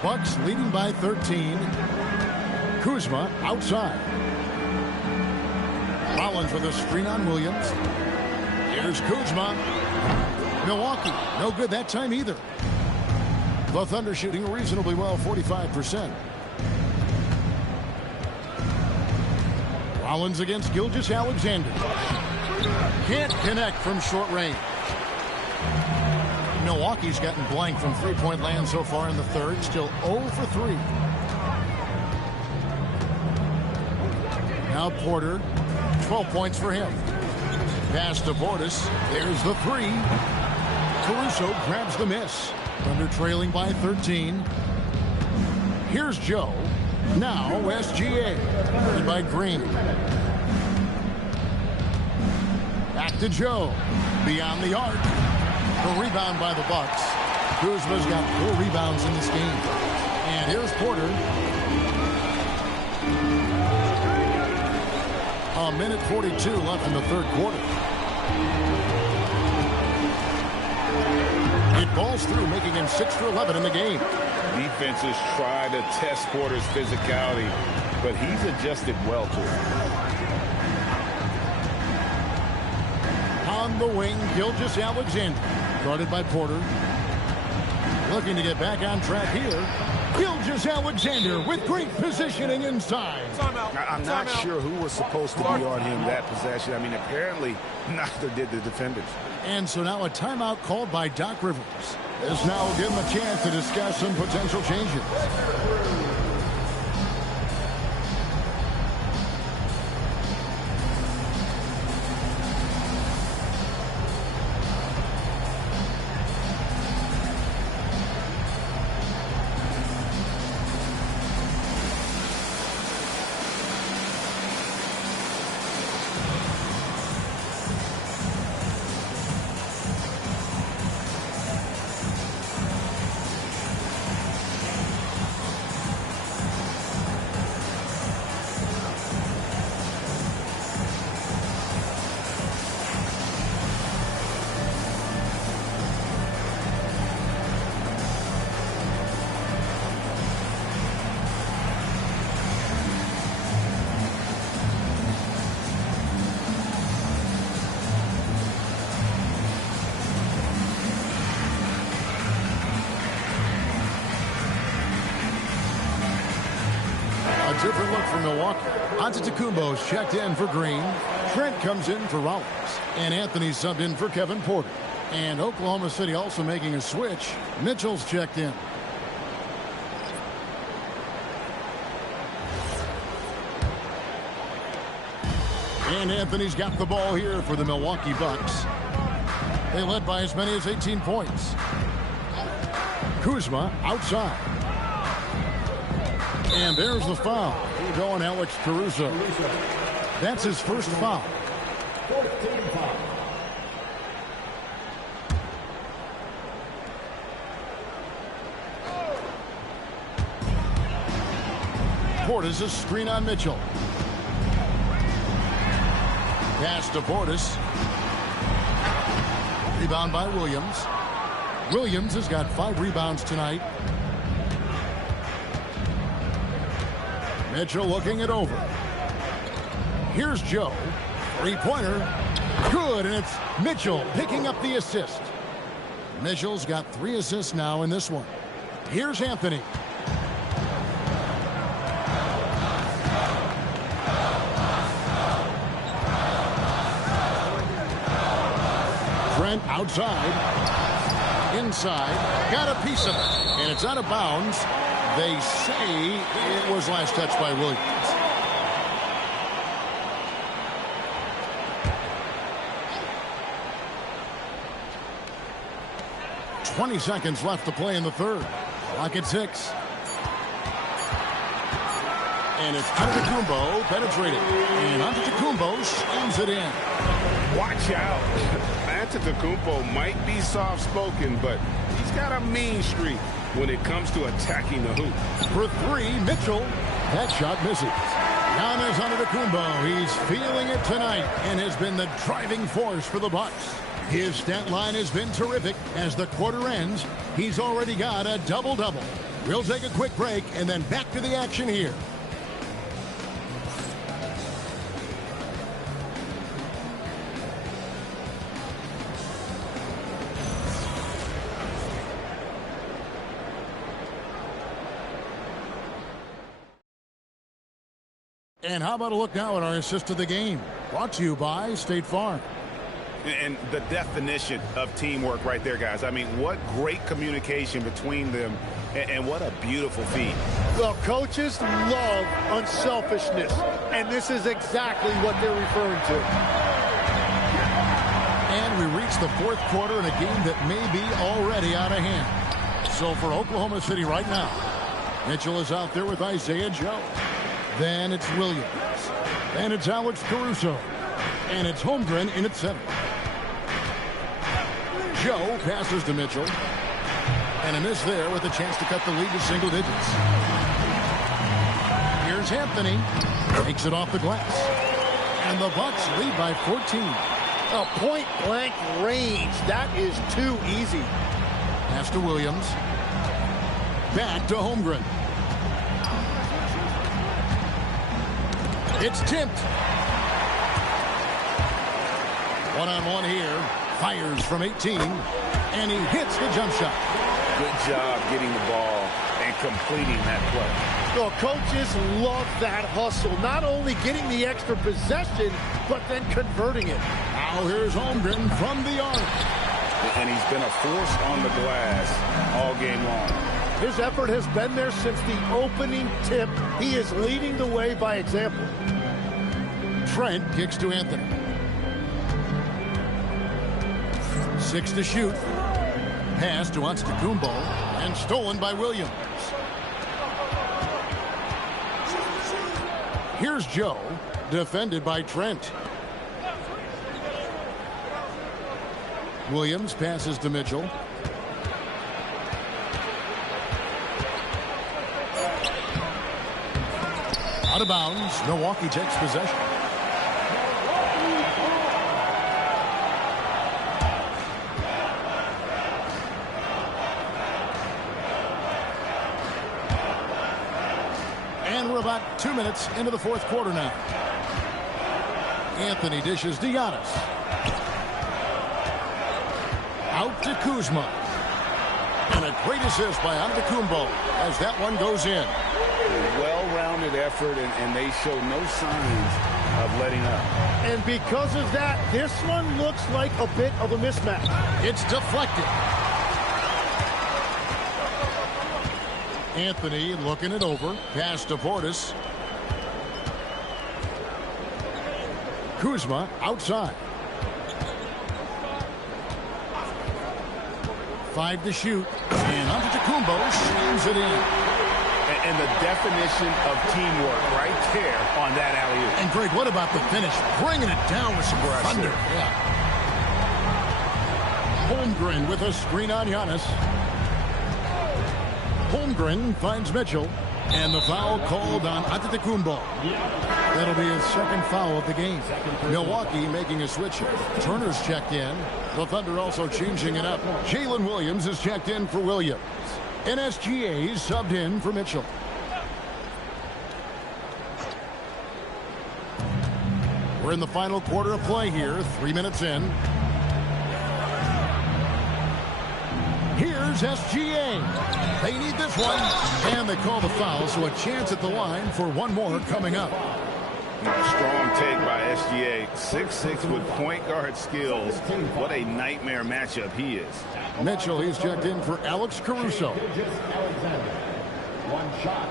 Bucks leading by 13. Kuzma outside. Rollins with a screen on Williams. Here's Kuzma. Milwaukee, no good that time either. The Thunder shooting reasonably well, 45%. Rollins against Gilgeous-Alexander. Can't connect from short range. Milwaukee's gotten blank from three-point land so far in the third. Still 0 for 3. Now Porter. 12 points for him. Pass to Portis. There's the 3. Caruso grabs the miss. Thunder trailing by 13. Here's Joe. Now SGA. Led by Green. Back to Joe. Beyond the arc. The rebound by the Bucks. Kuzma's got 4 rebounds in this game. And here's Porter. A minute 42 left in the third quarter. It balls through, making him 6 for 11 in the game. Defenses try to test Porter's physicality, but he's adjusted well to it. On the wing, Gilgeous-Alexander. Guarded by Porter. Looking to get back on track here. Gilgeous-Alexander with great positioning inside. I'm not sure who was supposed to be on him that possession. I mean, apparently neither did the defenders. And so now a timeout called by Doc Rivers. This now will give him a chance to discuss some potential changes. Different look for Milwaukee. Antetokounmpo's checked in for Green. Trent comes in for Rollins. And Anthony subbed in for Kevin Porter. And Oklahoma City also making a switch. Mitchell's checked in. And Anthony's got the ball here for the Milwaukee Bucks. They led by as many as 18 points. Kuzma outside. And there's the foul. We're going Alex Caruso. That's his first foul. Portis a screen on Mitchell. Pass to Portis. Rebound by Williams. Williams has got 5 rebounds tonight. Mitchell looking it over. Here's Joe. 3-pointer. Good, and it's Mitchell picking up the assist. Mitchell's got 3 assists now in this one. Here's Anthony. Trent outside. Inside. Got a piece of it. And it's out of bounds. They say it was last touched by Williams. .20 seconds left to play in the third. Clock at 6. And it's Antetokounmpo penetrating. And Antetokounmpo slams it in. Watch out. Antetokounmpo might be soft-spoken, but he's got a mean streak when it comes to attacking the hoop. For three, Mitchell. That shot misses. Giannis Antetokounmpo, he's feeling it tonight and has been the driving force for the Bucks. His stat line has been terrific. As the quarter ends, he's already got a double-double. We'll take a quick break and then back to the action here. And how about a look now at our assist of the game? Brought to you by State Farm. And the definition of teamwork right there, guys. I mean, what great communication between them, and what a beautiful feat. Well, coaches love unselfishness, and this is exactly what they're referring to. And we reach the fourth quarter in a game that may be already out of hand. So for Oklahoma City right now, Mitchell is out there with Isaiah Joe. Then it's Williams. Then it's Alex Caruso. And it's Holmgren in its center. Joe passes to Mitchell. And a miss there with a chance to cut the lead to single digits. Here's Anthony. Takes it off the glass. And the Bucks lead by 14. A point-blank range. That is too easy. Pass to Williams. Back to Holmgren. It's tipped. One-on-one here. Fires from 18. And he hits the jump shot. Good job getting the ball and completing that play. Well, coaches love that hustle. Not only getting the extra possession, but then converting it. Now here's Holmgren from the arc. And he's been a force on the glass all game long. His effort has been there since the opening tip. He is leading the way by example. Trent kicks to Anthony. 6 to shoot. Pass to Antetokounmpo and stolen by Williams. Here's Joe, defended by Trent. Williams passes to Mitchell. Out of bounds. Milwaukee takes possession. And we're about 2 minutes into the fourth quarter now. Anthony dishes to Giannis. Out to Kuzma. And a great assist by Antetokounmpo as that one goes in. Well-rounded effort, and they show no signs of letting up. And because of that, this one looks like a bit of a mismatch. It's deflected. Anthony looking it over. Pass to Portis. Kuzma outside. 5 to shoot. And Antetokounmpo slams it in. And the definition of teamwork right there on that alley-oop. And Greg, what about the finish? Bringing it down with some thunder. Yeah. Holmgren with a screen on Giannis. Holmgren finds Mitchell. And the foul called on Antetokounmpo. That'll be his second foul of the game. Milwaukee making a switch here. Turner's checked in. The Thunder also changing it up. Jalen Williams is checked in for Williams. NSGA's subbed in for Mitchell. We're in the final quarter of play here. 3 minutes in. Here's SGA. They need this one. And they call the foul, so a chance at the line for one more coming up. Strong take by SGA. 6'6" with point guard skills. What a nightmare matchup he is. Mitchell, he's checked in for Alex Caruso. One shot.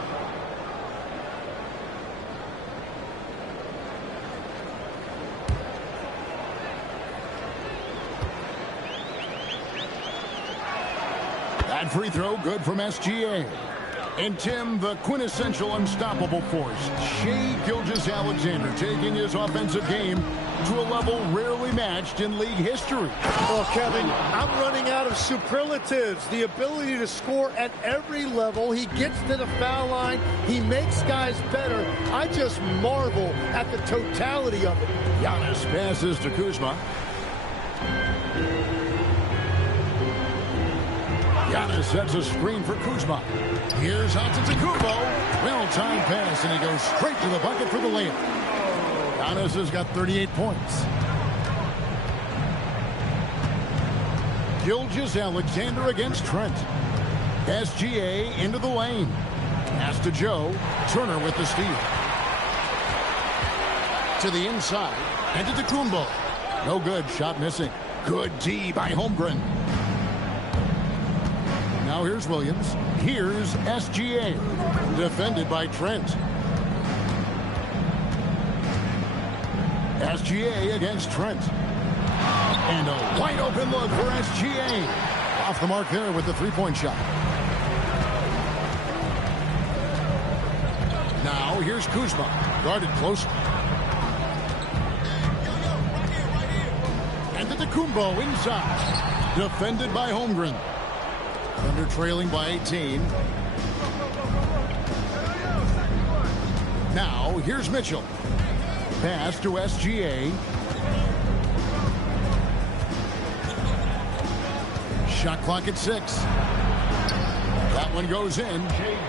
That free throw good from SGA. And Tim, the quintessential unstoppable force, Shai Gilgeous-Alexander, taking his offensive game to a level rarely matched in league history. Oh, Kevin, I'm running out of superlatives. The ability to score at every level. He gets to the foul line. He makes guys better. I just marvel at the totality of it. Giannis passes to Kuzma. Giannis sets a screen for Kuzma. Here's Antetokounmpo. Well-timed pass, and he goes straight to the bucket for the layup. Giannis has got 38 points. Gilgeous-Alexander against Trent. SGA into the lane. Pass to Joe. Turner with the steal. To the inside. Antetokounmpo. No good. Shot missing. Good D by Holmgren. Now here's Williams. Here's SGA. Defended by Trent. SGA against Trent. And a wide open look for SGA. Off the mark there with the three-point shot. Now here's Kuzma. Guarded closely. Antetokounmpo inside. Defended by Holmgren. Thunder trailing by 18. Now, here's Mitchell. Pass to SGA. Shot clock at 6. That one goes in.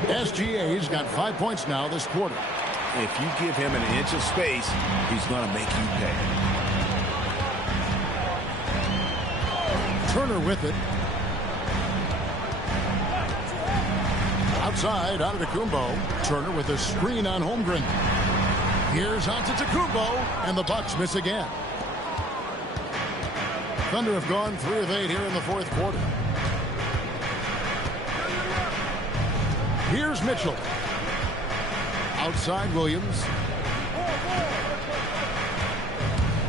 SGA's got 5 points now this quarter. If you give him an inch of space, he's going to make you pay. Turner with it. Outside, Antetokounmpo. Turner with a screen on Holmgren. Here's Antetokounmpo, and the Bucks miss again. Thunder have gone 3 of 8 here in the fourth quarter. Here's Mitchell. Outside, Williams.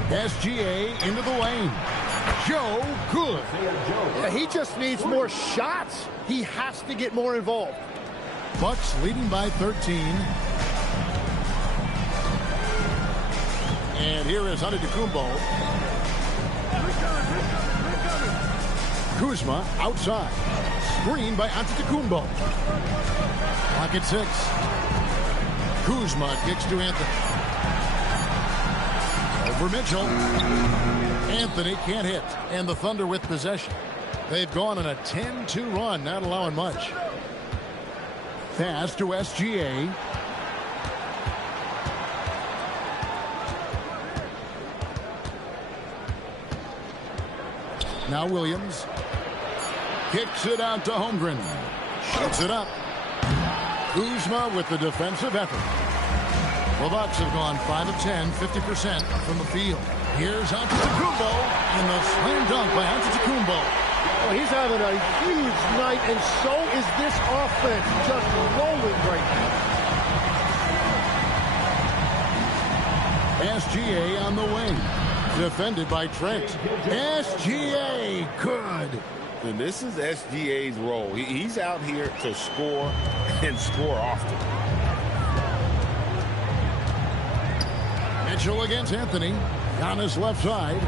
SGA into the lane. Joe, good. Yeah, he just needs more shots. He has to get more involved. Bucks leading by 13. And here is Antetokounmpo. Kuzma outside. Screen by Antetokounmpo. Clock at 6. Kuzma kicks to Anthony. Over Mitchell. Anthony can't hit. And the Thunder with possession. They've gone on a 10-2 run, not allowing much. Pass to SGA. Now Williams. Kicks it out to Holmgren. Shoots it up. Kuzma with the defensive effort. The Bucks have gone 5 of 10, 50% from the field. Here's Antetokounmpo, and the slam dunk by Antetokounmpo. Well, he's having a huge night, and so is this offense, just rolling right now. SGA on the wing. Defended by Trent. SGA, good. And this is SGA's role. He's out here to score and score often. Mitchell against Anthony. Giannis left side.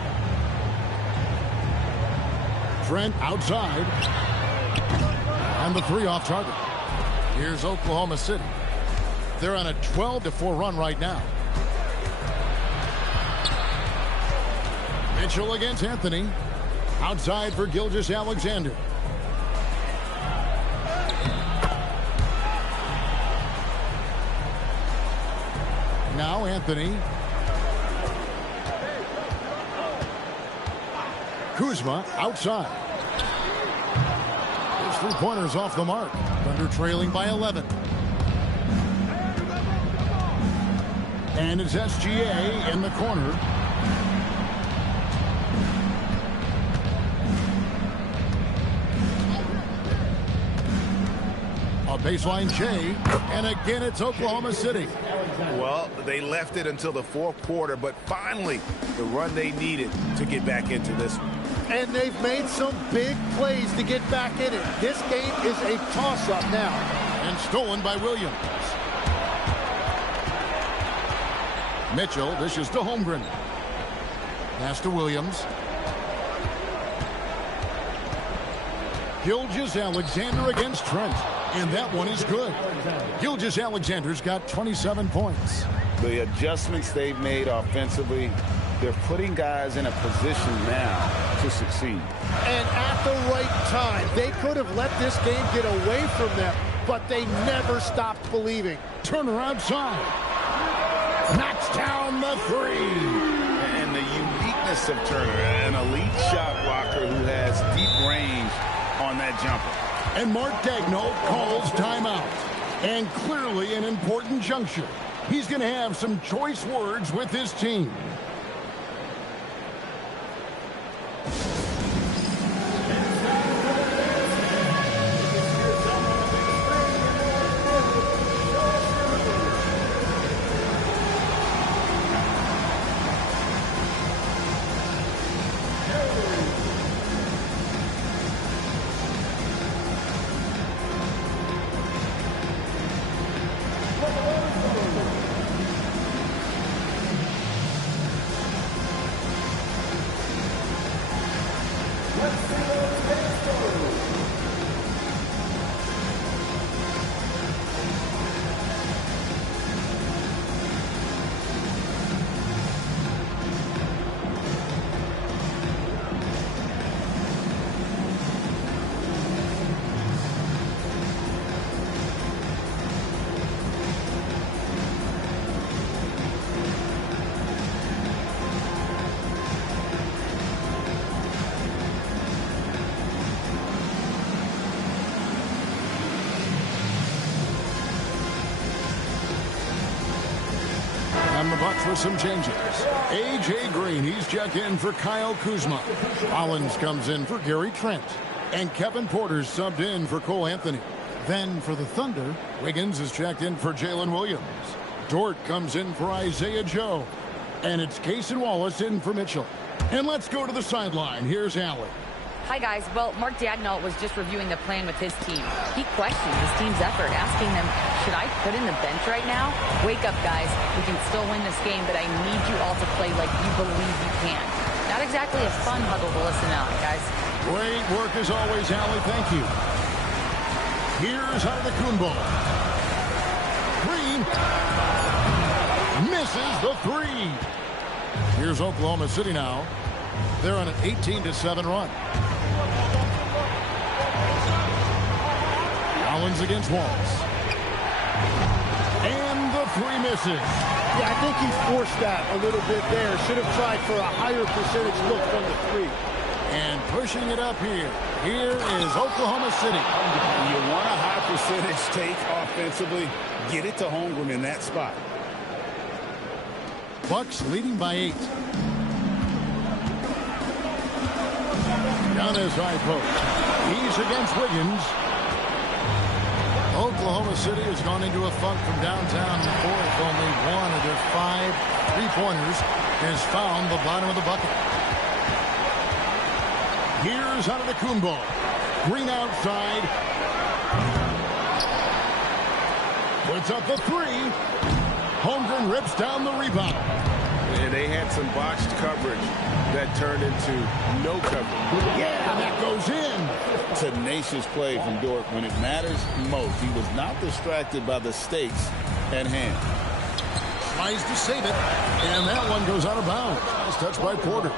Trent outside. And the 3 off target. Here's Oklahoma City. They're on a 12-4 run right now. Mitchell against Anthony. Outside for Gilgeous-Alexander. Now Anthony. Kuzma outside. His 3-pointers off the mark. Thunder trailing by 11. And it's SGA in the corner. A baseline J, and again it's Oklahoma City. Well, they left it until the fourth quarter, but finally the run they needed to get back into this one. And they've made some big plays to get back in it. This game is a toss-up now. And stolen by Williams. Mitchell dishes to Holmgren. Pass to Williams. Gilgeous-Alexander against Trent. And that one is good. Gilgeous-Alexander's got 27 points. The adjustments they've made offensively, they're putting guys in a position now to succeed. And at the right time, they could have let this game get away from them, but they never stopped believing. Turner outside. Knocks down the three. And the uniqueness of Turner, an elite shot blocker who has deep range on that jumper. And Mark Daigneault calls timeout. And clearly an important juncture. He's going to have some choice words with his team. And the Bucks with some changes. A.J. Green, he's checked in for Kyle Kuzma. Collins comes in for Gary Trent. And Kevin Porter's subbed in for Cole Anthony. Then for the Thunder, Wiggins is checked in for Jalen Williams. Dort comes in for Isaiah Joe. And it's Cason Wallace in for Mitchell. And let's go to the sideline. Here's Allen. Hi, guys. Well, Mark Daigneault was just reviewing the plan with his team. He questioned his team's effort, asking them, should I put in the bench right now? Wake up, guys. We can still win this game, but I need you all to play like you believe you can. Not exactly a fun huddle to listen out, guys. Great work as always, Allie. Thank you. Here's Antetokounmpo. Green misses the three. Here's Oklahoma City now. They're on an 18-7 run. Collins against Wallace. And the three misses. Yeah, I think he forced that a little bit there. Should have tried for a higher percentage look from the three. And pushing it up here. Here is Oklahoma City. You want a high percentage take offensively, get it to Holmgren in that spot. Bucks leading by 8. Down his high post. He's against Wiggins. Oklahoma City has gone into a funk from downtown in the fourth. Only one of their 5 3-pointers has found the bottom of the bucket. Here's Antetokounmpo. Green outside. Puts up the three. Holmgren rips down the rebound. And they had some botched coverage that turned into no coverage. Yeah, that goes in. Tenacious play from Dort when it matters most. He was not distracted by the stakes at hand. Tries to save it, and that one goes out of bounds. Nice touch by Porter.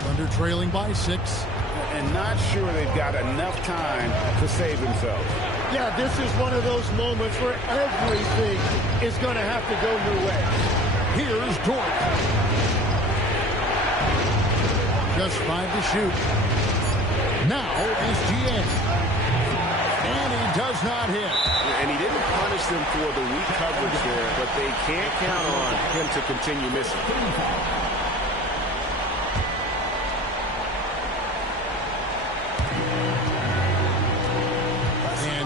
Thunder trailing by 6. And not sure they've got enough time to save themselves. Yeah, this is one of those moments where everything is going to have to go your way. Here's Dort. Just 5 to shoot. Now SGA. And he does not hit. And he didn't punish them for the weak coverage there, but they can't count on him to continue missing.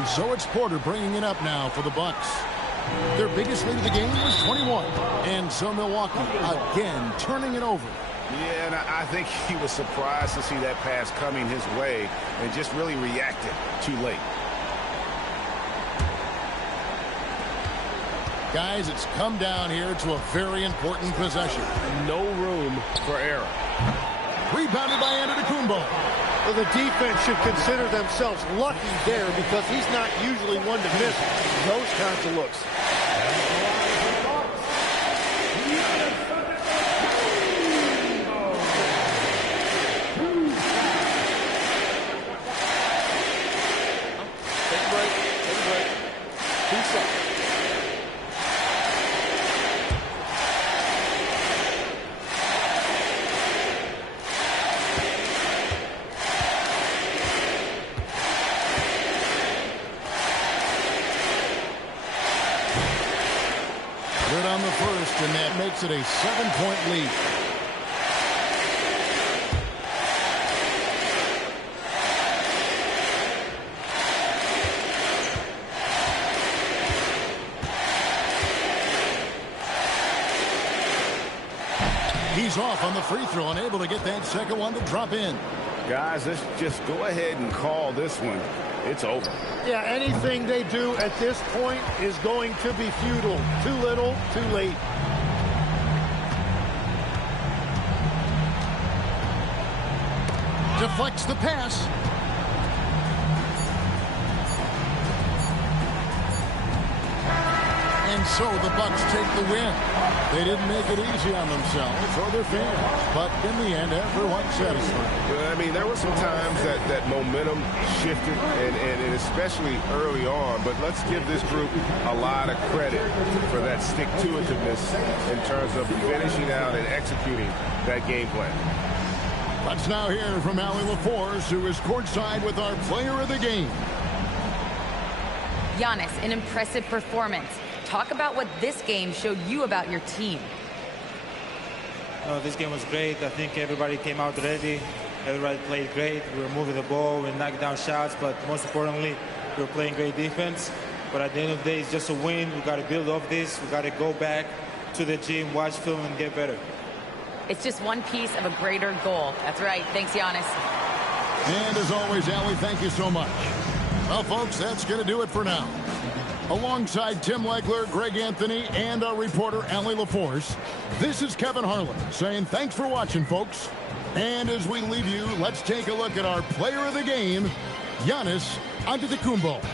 So it's Porter bringing it up now for the Bucks. Their biggest lead of the game was 21. And so Milwaukee again turning it over. Yeah, and I think he was surprised to see that pass coming his way and just really reacted too late. Guys, it's come down here to a very important possession. No room for error. Rebounded by Antetokounmpo. Well, the defense should consider themselves lucky there because he's not usually one to miss those kinds of looks. Take a break. Take a break. Peace out. Good on the first, and that makes it a 7-point lead. He's off on the free throw and able to get that second one to drop in. Guys, let's just go ahead and call this one. It's over. Yeah, anything they do at this point is going to be futile. Too little, too late. Deflects the pass. And so the Bucks take the win. They didn't make it easy on themselves or their fans, but in the end, everyone's satisfied. Well, I mean, there were some times that momentum shifted, and especially early on, but let's give this group a lot of credit for that stick-to-itiveness in terms of finishing out and executing that game plan. Let's now hear from Allie LaForce, who is courtside with our player of the game. Giannis, an impressive performance. Talk about what this game showed you about your team. This game was great. I think everybody came out ready. Everybody played great. We were moving the ball. We knocked down shots. But most importantly, we were playing great defense. But at the end of the day, it's just a win. We got to build off this. We got to go back to the gym, watch film, and get better. It's just one piece of a greater goal. That's right. Thanks, Giannis. And as always, Allie, thank you so much. Well, folks, that's going to do it for now. Alongside Tim Legler, Greg Anthony, and our reporter, Allie LaForce, this is Kevin Harlan saying thanks for watching, folks. And as we leave you, let's take a look at our player of the game, Giannis Antetokounmpo.